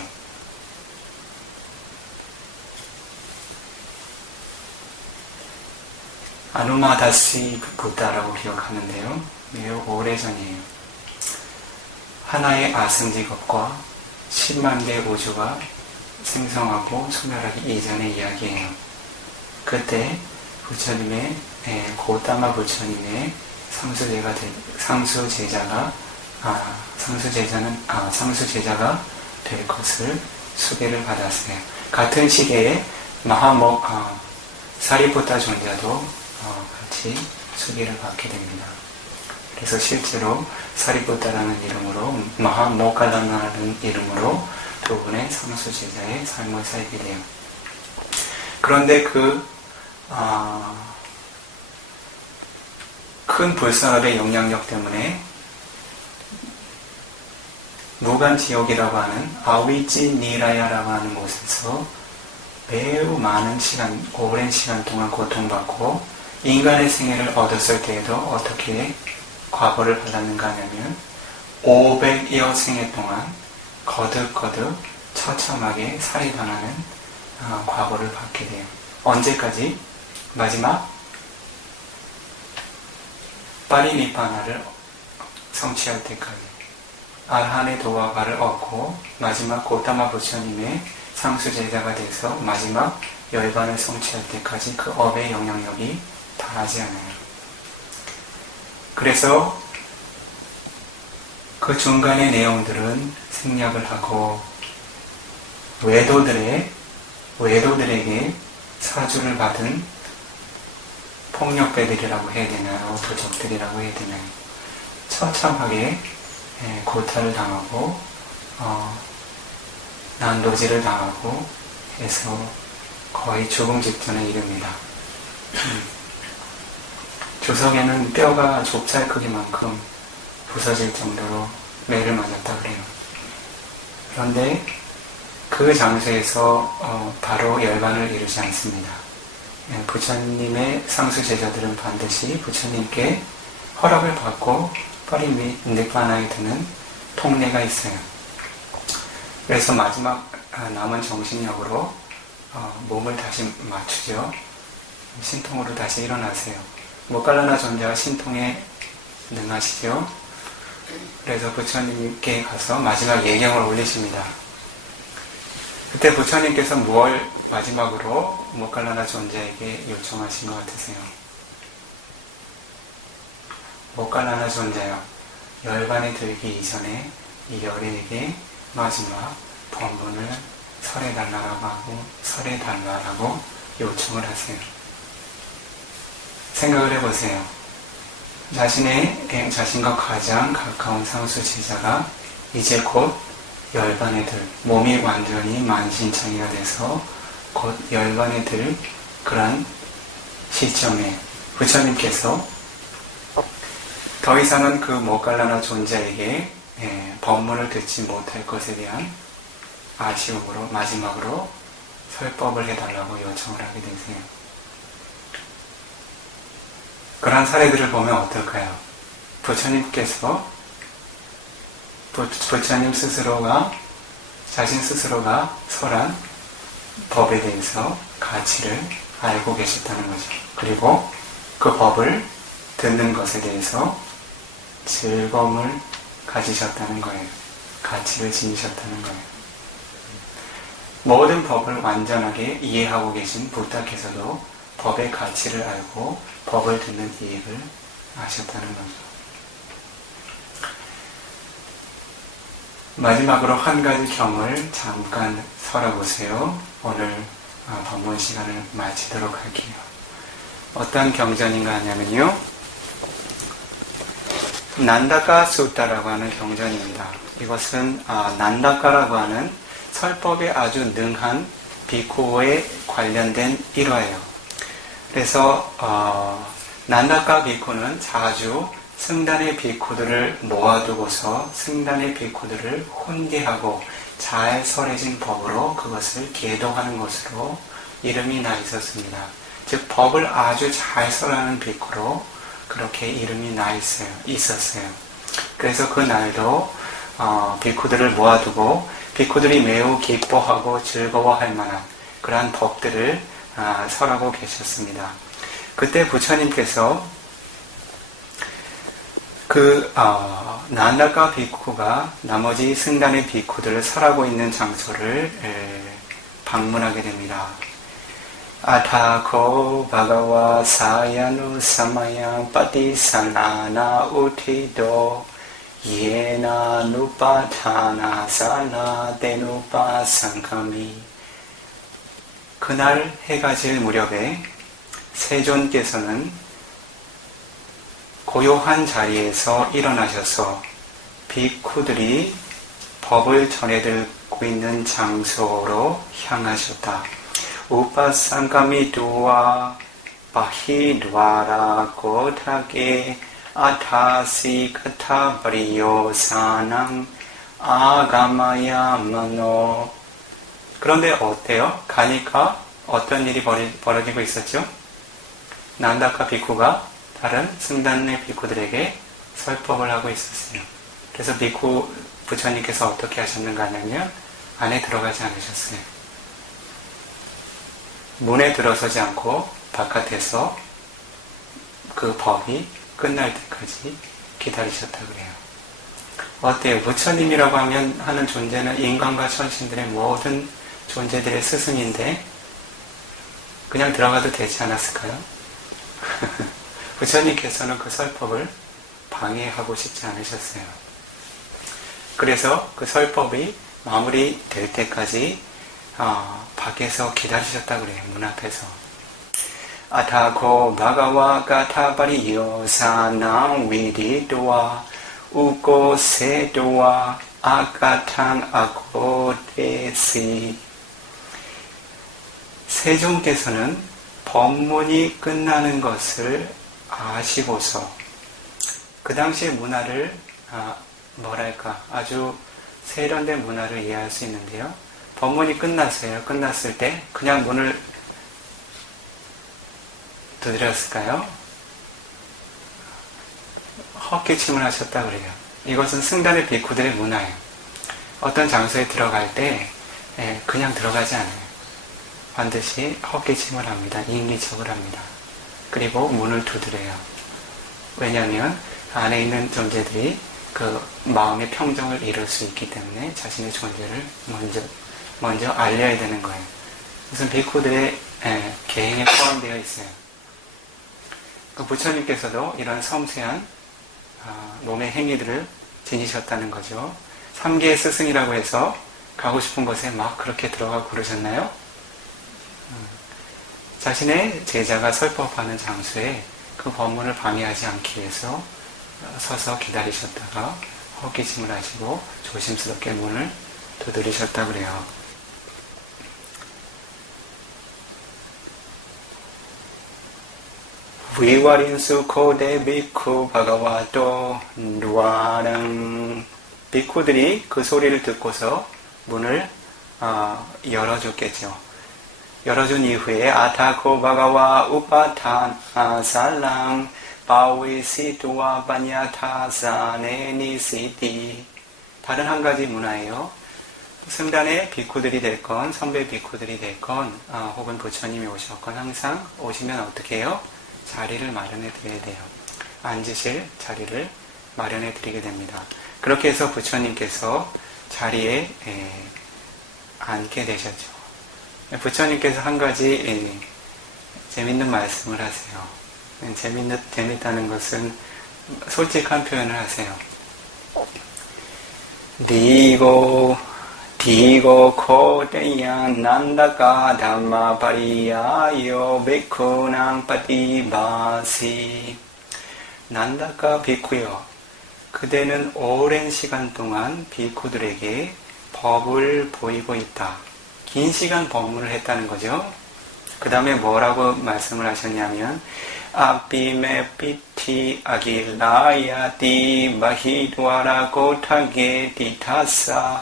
아누마다시 부다라고 기억하는데요. 매우 오래전이에요. 하나의 아승직업과 10만 대 우주가 생성하고 소멸하기 이전의 이야기예요. 그때 부처님의 고타마 부처님의 상수제자가 될 것을 수계를 받았어요. 같은 시기에 사리푸타 존자도 같이 수계를 받게 됩니다. 그래서 실제로 사리푸타라는 이름으로 마하모칼라나라는 이름으로 두 분의 상수 제자의 삶을 살게 돼요. 그런데 큰 불선업의 영향력 때문에 무간지옥이라고 하는 아위지 니라야라고 하는 곳에서 매우 많은 시간, 오랜 시간 동안 고통받고 인간의 생애를 얻었을 때에도 어떻게 과보를 받았는가 하냐면 500여 생애 동안 거듭거듭 처참하게 살해당하는 과보를 받게 돼요. 언제까지? 마지막 파리니파나를 성취할 때까지 아르한의 도화가를 얻고 마지막 고타마 부처님의 상수제자가 돼서 마지막 열반을 성취할 때까지 그 업의 영향력이 다하지 않아요. 그래서 그 중간의 내용들은 생략을 하고 외도들에게 사주를 받은 폭력배들이라고 해야 되나요? 부족들이라고 해야 되나요? 처참하게 고탈을 당하고 난도질을 당하고 해서 거의 죽음 직전에 이릅니다. 주석에는 뼈가 좁쌀 크기만큼 부서질 정도로 매를 맞았다 그래요. 그런데 그 장소에서 바로 열반을 이루지 않습니다. 부처님의 상수 제자들은 반드시 부처님께 허락을 받고 파리니파나에 드는 통례가 있어요. 그래서 마지막 남은 정신력으로 몸을 다시 맞추죠. 신통으로 다시 일어나세요. 모칼라나 존재가 신통에 능하시죠. 그래서 부처님께 가서 마지막 예경을 올리십니다. 그때 부처님께서 무엇을 마지막으로 모칼라나 존재에게 요청하신 것 같으세요? 모칼라나 존재요. 열반에 들기 이전에 이 열애에게 마지막 본분을 설해달라고 요청을 하세요. 생각을 해보세요. 자신과 가장 가까운 상수 제자가 이제 곧 열반에 들, 몸이 완전히 만신창이가 돼서 곧 열반에 들 그런 시점에 부처님께서 더 이상은 그 모칼라나 존재에게 법문을 듣지 못할 것에 대한 아쉬움으로 마지막으로 설법을 해달라고 요청을 하게 되세요. 그런 사례들을 보면 어떨까요? 부처님께서 부처님 스스로가 자신 스스로가 설한 법에 대해서 가치를 알고 계셨다는 거죠. 그리고 그 법을 듣는 것에 대해서 즐거움을 가지셨다는 거예요. 가치를 지니셨다는 거예요. 모든 법을 완전하게 이해하고 계신 부탁께서도 법의 가치를 알고 법을 듣는 이익을 하셨다는 거죠. 마지막으로 한 가지 경을 잠깐 설어보세요. 오늘 법문 시간을 마치도록 할게요. 어떤 경전인가 하냐면요. 난다카 수타라고 하는 경전입니다. 이것은 난다카라고 하는 설법에 아주 능한 비쿠에 관련된 일화예요. 그래서 난다카 비쿠는 자주 승단의 비쿠들을 모아두고서 승단의 비쿠들을 훈계하고 잘 설해진 법으로 그것을 계도하는 것으로 이름이 나 있었습니다. 즉 법을 아주 잘 설하는 비쿠로 그렇게 이름이 나 있었어요. 그래서 그 날도 비쿠들을 모아두고 비쿠들이 매우 기뻐하고 즐거워할 만한 그러한 법들을 설하고 계셨습니다. 그때 부처님께서 난다카 비쿠가 나머지 승단의 비쿠들을 설하고 있는 장소를 방문하게 됩니다. 아타코 바가와 사야누 사마야 파티살라나 우티도 예나 누파타나 살라 데누파 상카미. 그날 해가 질 무렵에 세존께서는 고요한 자리에서 일어나셔서 비쿠들이 법을 전해들고 있는 장소로 향하셨다. 우파상카미 두와 바히드와라 고타게 아타시 카타바리요 사낭 아가마야 마노. 그런데 어때요? 가니까 어떤 일이 벌어지고 있었죠? 난다카 비쿠가 다른 승단의 비쿠들에게 설법을 하고 있었어요. 그래서 비쿠 부처님께서 어떻게 하셨는가 하냐면 안에 들어가지 않으셨어요. 문에 들어서지 않고 바깥에서 그 법이 끝날 때까지 기다리셨다 그래요. 어때요? 부처님이라고 하는 존재는 인간과 천신들의 모든 존재들의 스승인데 그냥 들어가도 되지 않았을까요? 부처님께서는 그 설법을 방해하고 싶지 않으셨어요. 그래서 그 설법이 마무리될 때까지 밖에서 기다리셨다 그래요. 문 앞에서. 아타코 바가와 가타바리요 사낭 위디도와 우고 세도와 아가탕 아고데시. 세존께서는 법문이 끝나는 것을 아시고서 그 당시의 문화를 아주 세련된 문화를 이해할 수 있는데요. 법문이 끝났어요. 끝났을 때 그냥 문을 두드렸을까요? 헛기침을 하셨다 그래요. 이것은 승단의 비쿠들의 문화예요. 어떤 장소에 들어갈 때 그냥 들어가지 않아요. 반드시 헛기침을 합니다. 인기척을 합니다. 그리고 문을 두드려요. 왜냐하면 안에 있는 존재들이 그 마음의 평정을 이룰 수 있기 때문에 자신의 존재를 먼저 알려야 되는 거예요. 그것은 비쿠들의 계행에 포함되어 있어요. 그 부처님께서도 이런 섬세한 몸의 행위들을 지니셨다는 거죠. 3기의 스승이라고 해서 가고 싶은 곳에 막 그렇게 들어가고 그러셨나요? 자신의 제자가 설법하는 장소에 그 법문을 방해하지 않기 위해서 서서 기다리셨다가 헛기침을 하시고 조심스럽게 문을 두드리셨다 그래요. 위와린수 코데 비쿠 바가와도 누아랑 비쿠들이 그 소리를 듣고서 문을 열어줬겠죠. 열어준 이후에 아타코 바가와 우파탄 아살랑 바위시투와 바냐타사네니시티. 다른 한 가지 문화예요. 승단의 비쿠들이 됐건 선배 비쿠들이 됐건 혹은 부처님이 오셨건 항상 오시면 어떻게 해요? 자리를 마련해 드려야 돼요. 앉으실 자리를 마련해 드리게 됩니다. 그렇게 해서 부처님께서 자리에 앉게 되셨죠. 부처님께서 한 가지 재밌는 말씀을 하세요. 재밌다는 것은 솔직한 표현을 하세요. 디고 코데야 난다가 담마 바리야요 비쿠낭 파티바시. 난다가 비쿠요, 그대는 오랜 시간 동안 비쿠들에게 법을 보이고 있다. 긴 시간 법문을 했다는 거죠. 그 다음에 뭐라고 말씀을 하셨냐면 아비메 피티 아길라야티 바히드와라 고타게 디타사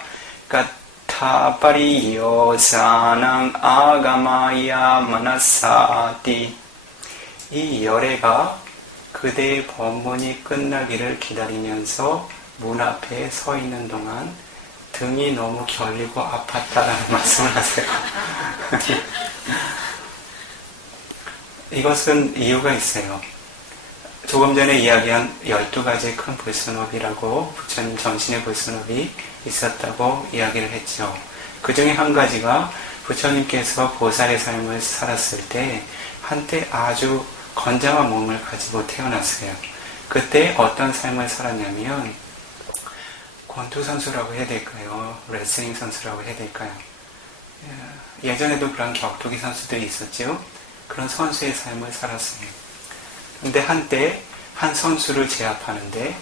가타파리요 사낭 아가마야 마나사티. 이 열애가 그대의 법문이 끝나기를 기다리면서 문 앞에 서 있는 동안 등이 너무 결리고 아팠다라는 말씀을 하세요. 이것은 이유가 있어요. 조금 전에 이야기한 12가지의 큰 불순업이라고, 부처님 전신의 불순업이 있었다고 이야기를 했죠. 그 중에 한 가지가 부처님께서 보살의 삶을 살았을 때 한때 아주 건장한 몸을 가지고 태어났어요. 그때 어떤 삶을 살았냐면 권투 선수라고 해야 될까요? 레슬링 선수라고 해야 될까요? 예전에도 그런 격투기 선수들이 있었죠. 그런 선수의 삶을 살았어요. 근데 한때 한 선수를 제압하는데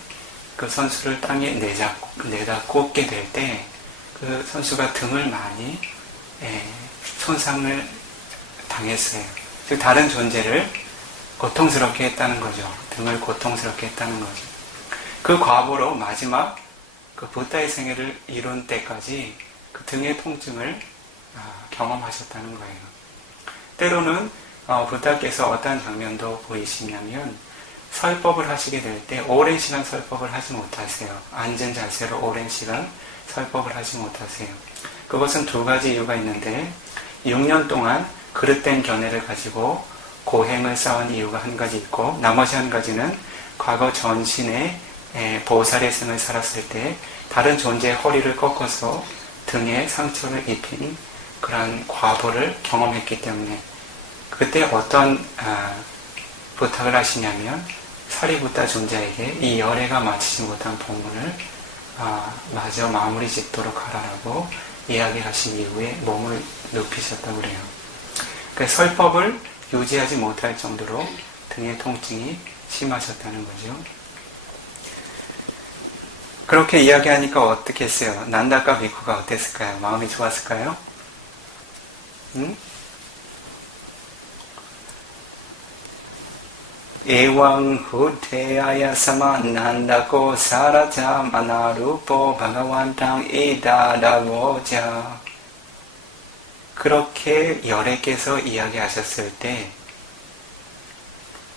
그 선수를 땅에 내다 꽂게 될 때 그 선수가 등을 많이 손상을 당했어요. 즉 다른 존재를 고통스럽게 했다는 거죠. 등을 고통스럽게 했다는 거죠. 그 과보로 마지막 그 부다의 생애를 이룬 때까지 그 등의 통증을 경험하셨다는 거예요. 때로는 부다께서 어떤 장면도 보이시냐면 설법을 하시게 될 때 오랜 시간 설법을 하지 못하세요. 앉은 자세로 오랜 시간 설법을 하지 못하세요. 그것은 두 가지 이유가 있는데 6년 동안 그릇된 견해를 가지고 고행을 쌓은 이유가 한 가지 있고, 나머지 한 가지는 과거 전신에 보살의 생을 살았을 때 다른 존재의 허리를 꺾어서 등에 상처를 입힌 그러한 과보를 경험했기 때문에, 그때 어떤 부탁을 하시냐면 사리부타 존재에게 이 열애가 마치지 못한 법문을 마저 마무리 짓도록 하라라고 이야기하신 이후에 몸을 눕히셨다고 그래요. 그래서 설법을 유지하지 못할 정도로 등의 통증이 심하셨다는 거죠. 그렇게 이야기하니까 어떻게 했어요? 난다카 비쿠가 어땠을까요? 마음이 좋았을까요? 응? 에왕 후테아야 사마 난다코 사라자 마나루포 바가완탕 이다다보자. 그렇게 열애께서 이야기하셨을 때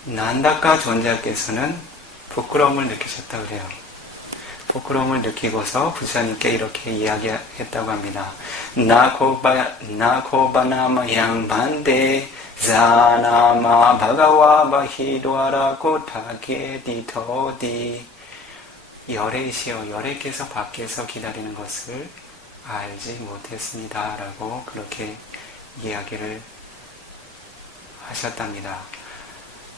난다카 존자께서는 부끄러움을 느끼셨다고 그래요. 부끄러움을 느끼고서 부처님께 이렇게 이야기했다고 합니다. 나코바나마 양반데 자나마 바가와 바히도아라 고타게 디토디. 열애이시여, 열애께서 밖에서 기다리는 것을 알지 못했습니다 라고 그렇게 이야기를 하셨답니다.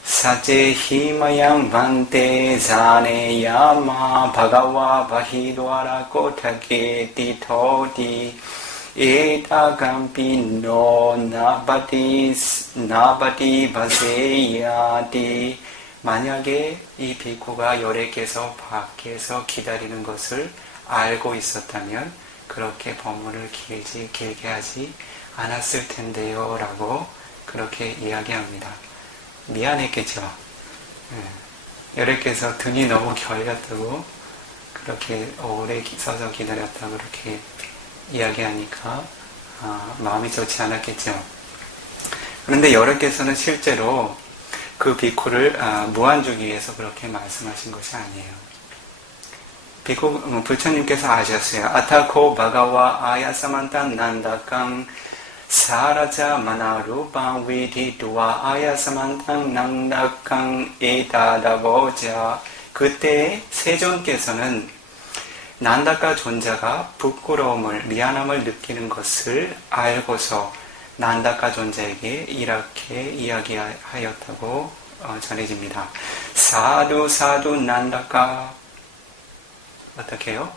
사제 히마양 반테 자네야마 바가와 바히도아라 고타게 디토디 에다감피노 나바티 바세야디. 만약에 이 비쿠가 열애께서 밖에서 기다리는 것을 알고 있었다면 그렇게 법문을 길게 하지 않았을 텐데요 라고 그렇게 이야기합니다. 미안했겠죠. 여래께서 등이 너무 결렸다고 그렇게 오래 서서 기다렸다고 그렇게 이야기하니까 마음이 좋지 않았겠죠. 그런데 여래께서는 실제로 그 비쿠를 무안주기 위해서 그렇게 말씀하신 것이 아니에요. 부처님께서 아셨어요. 아타코 바가와 아야사만탄 난다강 사라자 마나루방 위디두와 아야사만탄 난다강 에다다보자. 그때 세존께서는 난다카 존자가 부끄러움을, 미안함을 느끼는 것을 알고서 난다카 존자에게 이렇게 이야기하였다고 전해집니다. 사두 사두 난다카. 어떻게 해요?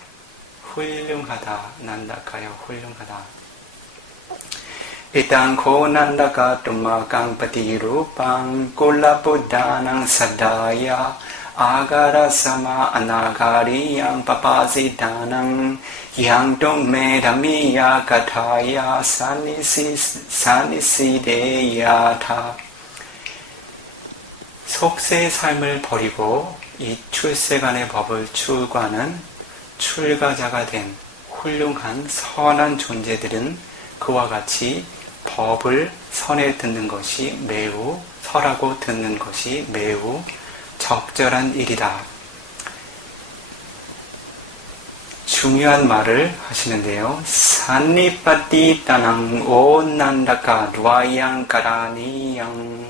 훌륭하다. 난다카요. 훌륭하다. 이땅 고난다카 뚜마강 파티루빵 꼴라부다낭 사다야 아가라사마 아나가리양 파파시다낭 양동메다미야 가타야 사니시데야타. 속세의 삶을 버리고 이 출세간의 법을 추구하는 출가자가 된 훌륭한 선한 존재들은 그와 같이 법을 선에 듣는 것이 매우, 설하고 듣는 것이 매우 적절한 일이다. 중요한 말을 하시는데요. 산니파티 따낭 오난다카 루아양가라니양.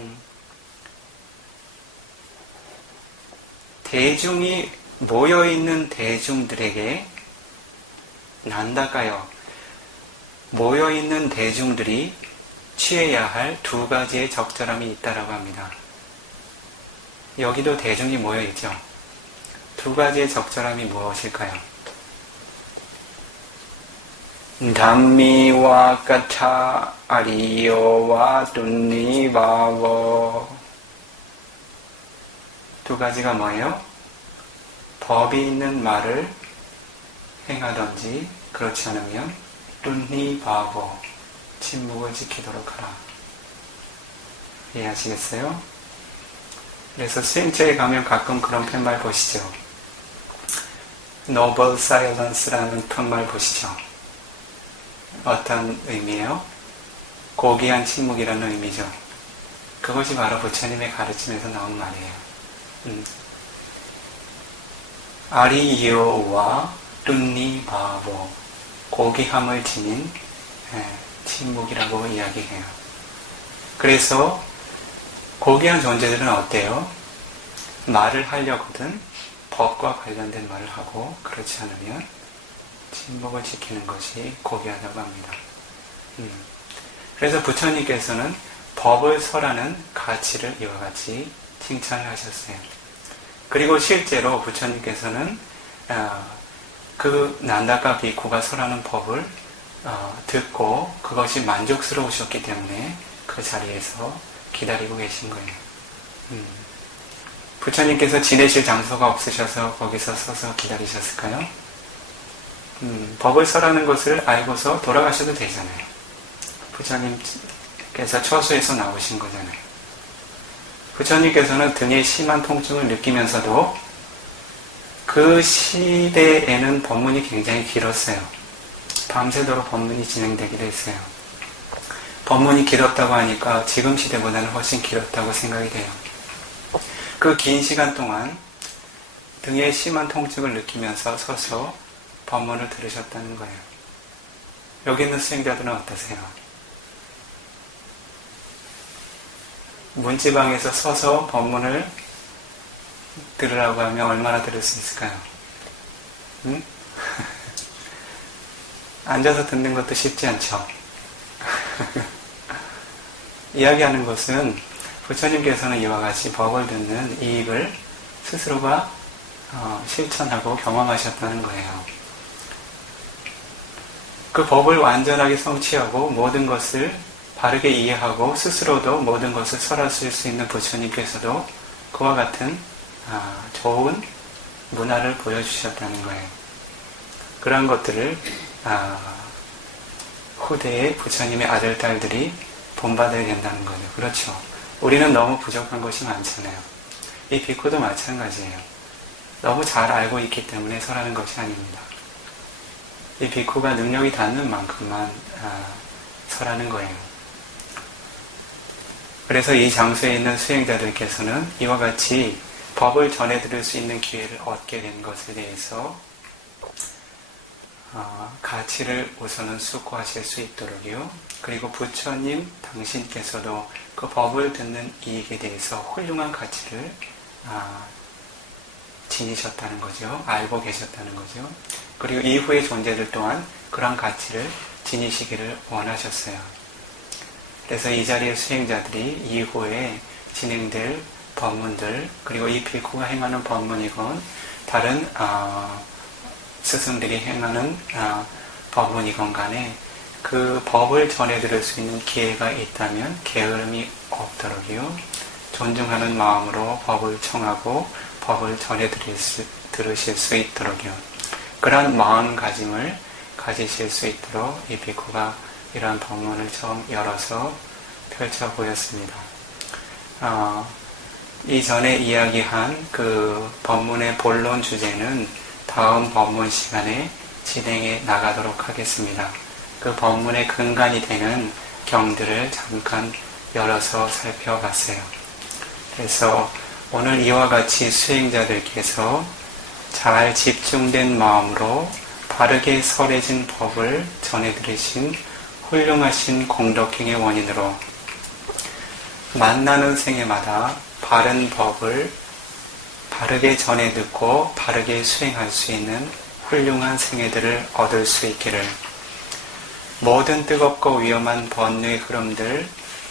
대중이 모여있는 대중들에게 난다카요. 모여있는 대중들이 취해야 할 두 가지의 적절함이 있다라고 합니다. 여기도 대중이 모여있죠. 두 가지의 적절함이 무엇일까요? 담미와 가타 아리요와 둔니바워. 두 가지가 뭐예요? 법이 있는 말을 행하든지 그렇지 않으면 둔니바워. 침묵을 지키도록 하라. 이해하시겠어요? 그래서 수행처에 가면 가끔 그런 팻말 보시죠. 노블 사일런스라는 팻말 보시죠. 어떤 의미예요? 고귀한 침묵이라는 의미죠. 그것이 바로 부처님의 가르침에서 나온 말이에요. 아리요와 둔니바보. 고귀함을 지닌 침묵이라고 이야기해요. 그래서 고귀한 존재들은 어때요? 말을 하려거든 법과 관련된 말을 하고 그렇지 않으면 침묵을 지키는 것이 고귀하다고 합니다. 그래서 부처님께서는 법을 설하는 가치를 이와 같이 칭찬을 하셨어요. 그리고 실제로 부처님께서는 그 난다카 비쿠가 설하는 법을 듣고 그것이 만족스러우셨기 때문에 그 자리에서 기다리고 계신 거예요. 부처님께서 지내실 장소가 없으셔서 거기서 서서 기다리셨을까요? 법을 설하는 것을 알고서 돌아가셔도 되잖아요. 부처님께서 처소에서 나오신 거잖아요. 부처님께서는 등에 심한 통증을 느끼면서도 그 시대에는 법문이 굉장히 길었어요. 밤새도록 법문이 진행되기도 했어요. 법문이 길었다고 하니까 지금 시대보다는 훨씬 길었다고 생각이 돼요. 그 긴 시간 동안 등에 심한 통증을 느끼면서 서서 법문을 들으셨다는 거예요. 여기 있는 수행자들은 어떠세요? 문지방에서 서서 법문을 들으라고 하면 얼마나 들을 수 있을까요? 응? 앉아서 듣는 것도 쉽지 않죠. 이야기하는 것은 부처님께서는 이와 같이 법을 듣는 이익을 스스로가 실천하고 경험하셨다는 거예요. 그 법을 완전하게 성취하고 모든 것을 바르게 이해하고 스스로도 모든 것을 설하실 수 있는 부처님께서도 그와 같은 좋은 문화를 보여주셨다는 거예요. 그런 것들을 후대의 부처님의 아들, 딸들이 본받아야 된다는 거죠. 그렇죠. 우리는 너무 부족한 것이 많잖아요. 이 비쿠도 마찬가지예요. 너무 잘 알고 있기 때문에 설하는 것이 아닙니다. 이 비쿠가 능력이 닿는 만큼만 설하는 거예요. 그래서 이 장소에 있는 수행자들께서는 이와 같이 법을 전해드릴 수 있는 기회를 얻게 된 것에 대해서 가치를 우선은 숙고하실 수 있도록요. 그리고 부처님 당신께서도 그 법을 듣는 이익에 대해서 훌륭한 가치를 지니셨다는 거죠. 알고 계셨다는 거죠. 그리고 이후의 존재들 또한 그런 가치를 지니시기를 원하셨어요. 그래서 이 자리의 수행자들이 이후에 진행될 법문들, 그리고 이 비쿠가 행하는 법문이건 다른 스승들이 행하는 법문이건 간에 그 법을 전해드릴 수 있는 기회가 있다면 게으름이 없도록요. 존중하는 마음으로 법을 청하고 법을 들으실 수 있도록요. 그러한 마음가짐을 가지실 수 있도록 이 비쿠가 이러한 법문을 처음 열어서 펼쳐 보였습니다. 이전에 이야기한 그 법문의 본론 주제는 다음 법문 시간에 진행해 나가도록 하겠습니다. 그 법문의 근간이 되는 경들을 잠깐 열어서 살펴봤어요. 그래서 오늘 이와 같이 수행자들께서 잘 집중된 마음으로 바르게 설해진 법을 전해드리신 훌륭하신 공덕행의 원인으로 만나는 생애마다 바른 법을 바르게 전해 듣고 바르게 수행할 수 있는 훌륭한 생애들을 얻을 수 있기를, 모든 뜨겁고 위험한 번뇌의 흐름들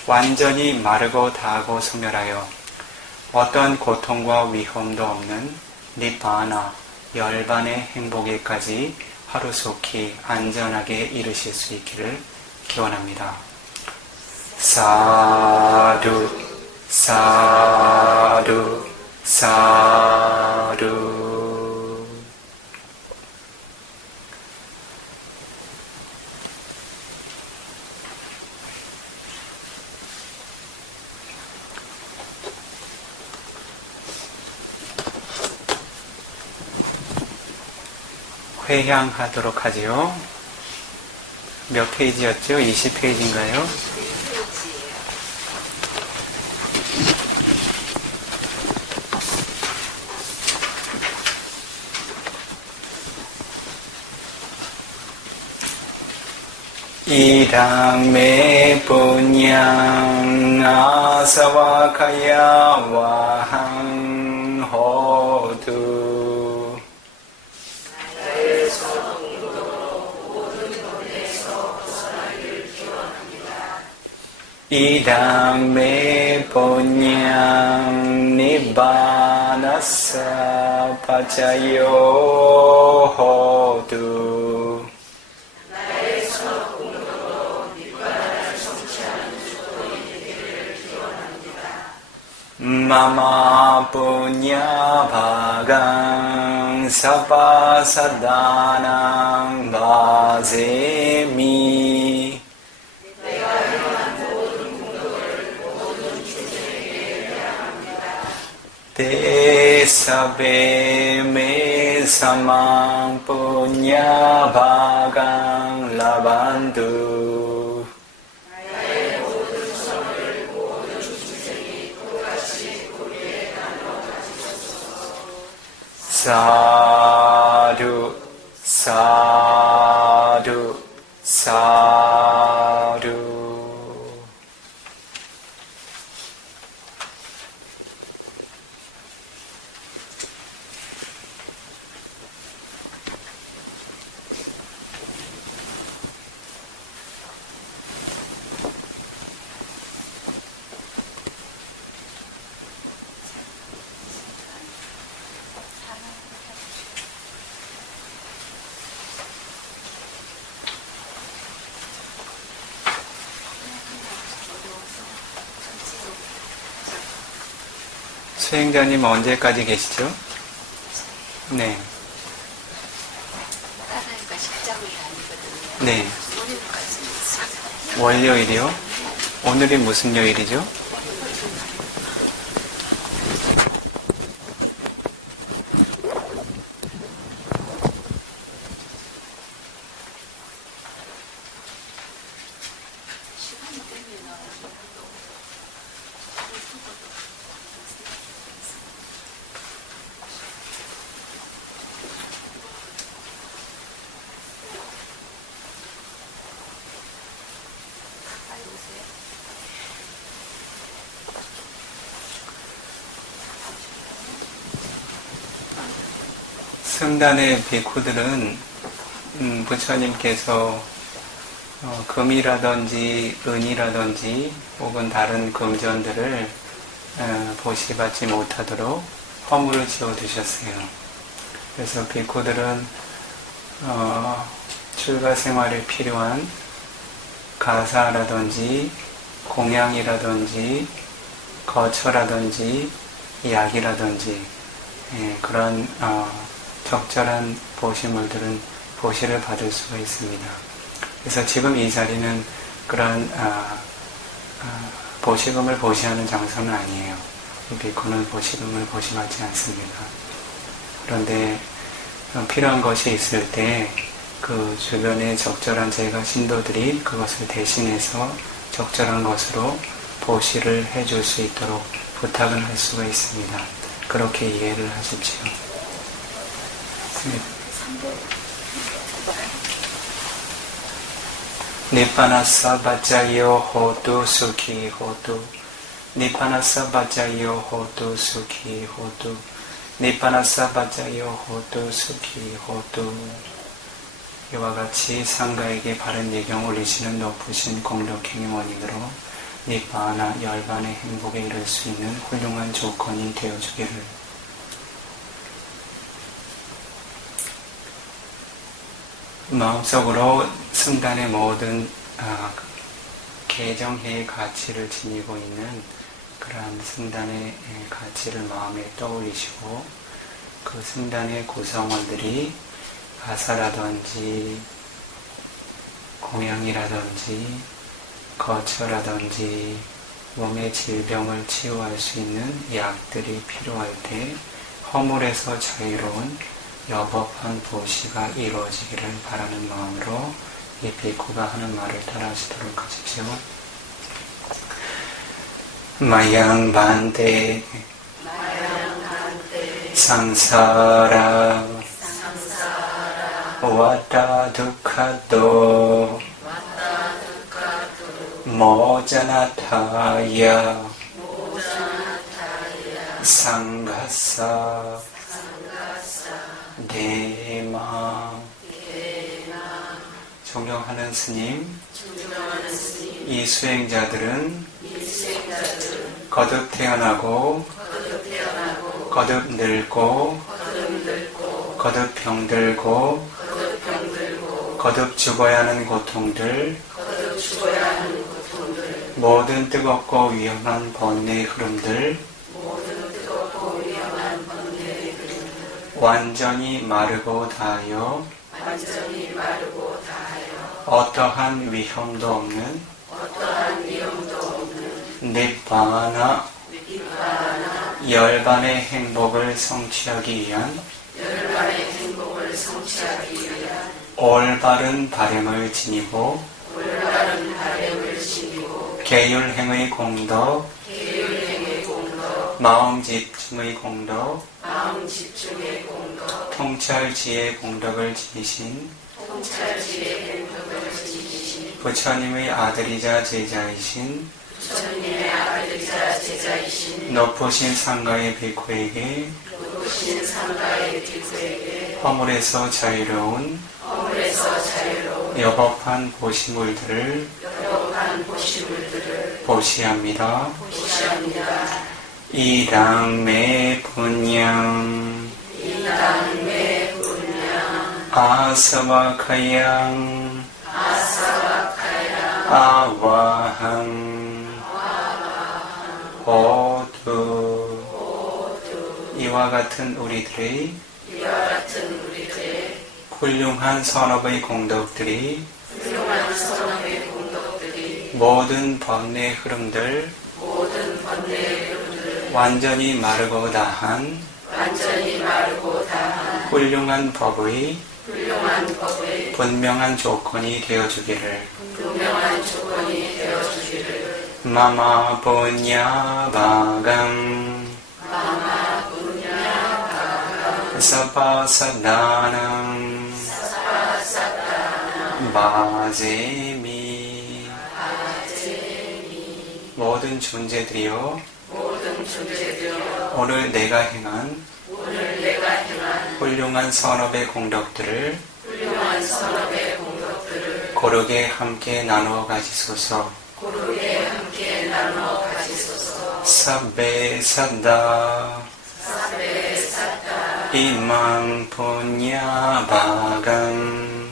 완전히 마르고 닿고 소멸하여 어떠한 고통과 위험도 없는 니바나 열반의 행복에까지 하루속히 안전하게 이르실 수 있기를 기원합니다. 사두 사두 사두. 회향하도록 하지요. 몇 페이지였죠? 20페이지인가요? 이랑메 분양 아사와카야 와항 호두. 이랑메 분양 니바나사 파자요 호두. 마마 punya bhagang sabba sadanang bhajemi. Te sabbe me samang punya bhagang labantu. 사두 사두 사두. 수행자님 언제까지 계시죠? 네. 하나님과 십자군이 아니거든요. 네. 오늘까지 있어요. 월요일이요? 오늘이 무슨 요일이죠? 승단의 비쿠들은 부처님께서 금이라든지 은이라든지 혹은 다른 금전들을 보시받지 못하도록 허물을 지어 두셨어요. 그래서 비쿠들은 출가 생활에 필요한 가사라든지 공양이라든지 거처라든지 약이라든지 그런 적절한 보시물들은 보시를 받을 수가 있습니다. 그래서 지금 이 자리는 그런 보시금을 보시하는 장소는 아니에요. 비쿠는 보시금을 보시받지 않습니다. 그런데 필요한 것이 있을 때 그 주변에 적절한 제가 신도들이 그것을 대신해서 적절한 것으로 보시를 해줄 수 있도록 부탁을 할 수가 있습니다. 그렇게 이해를 하십시오. 니파나사 바자요 호두 수키 호두 니파나사 바자요 호두 수키 호두 니파나사 바자요 호두 수키 호두. 이와 같이 상가에게 바른 예경 올리시는 높으신 공덕행의 원인으로 니파나 열반의 행복에 이를 수 있는 훌륭한 조건이 되어주기를. 마음속으로 승단의 모든 개정해의 가치를 지니고 있는 그러한 승단의 가치를 마음에 떠올리시고 그 승단의 구성원들이 가사라든지 공양이라든지 거처라든지 몸의 질병을 치유할 수 있는 약들이 필요할 때 허물에서 자유로운 여법한 보시가 이루어지기를 바라는 마음으로 이 비쿠가 하는 말을 따라하시도록 하십시오. 마양 반대 상사라 와타 두카도 모자나타야 상가사 대마. 존경하는 스님, 이 수행자들은 거듭 태어나고 거듭 늙고 거듭 병들고 거듭 죽어야 하는 고통들, 모든 뜨겁고 위험한 번뇌의 흐름들, 완전히 마르고 다하여 어떠한 위험도 없는 니바나 열반의 행복을 성취하기 위한 올바른 바램을 지니고 계율행의 공덕, 마음 집중의 공덕, 통찰지의 공덕을 지니신 부처님의 아들이자 제자이신 높으신 상가의 비쿠에게 허물에서 자유로운 여법한 보시물들을 보시합니다. 이당매 분양 아사와카양 아와항 호두. 이와 같은 우리들의 훌륭한 선업의 공덕들이 모든 번뇌의 흐름들 완전히 마르고 다한 훌륭한 법의 분명한 조건이 되어주기를. 마마 부냐 바강 사파사다남 바제미. 모든 존재들이여 오늘 내가 행한 훌륭한 선업의 공덕들을 고르게 함께 나누어 가지소서. sabbe saddha imang punya bhagam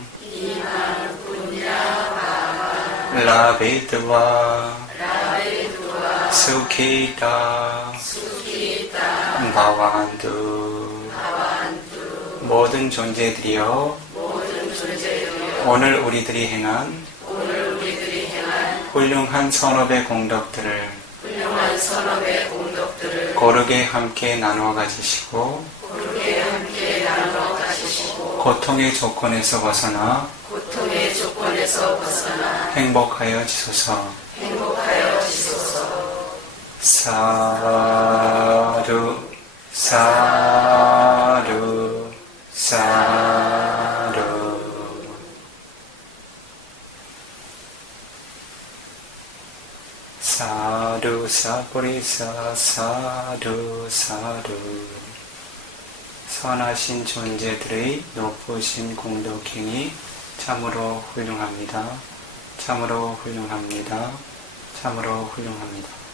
labhitva sukhita bhavantu. 모든 존재들이여, 오늘 우리들이 행한 훌륭한 선업의 공덕들을 고르게 함께 나누어 가지시고 고통의 조건에서 벗어나 행복하여 지소서. 사두 사두 사두. 사두 사뿌리사 사두 사두. 선하신 존재들의 높으신 공덕행위 참으로 훌륭합니다. 참으로 훌륭합니다. 참으로 훌륭합니다.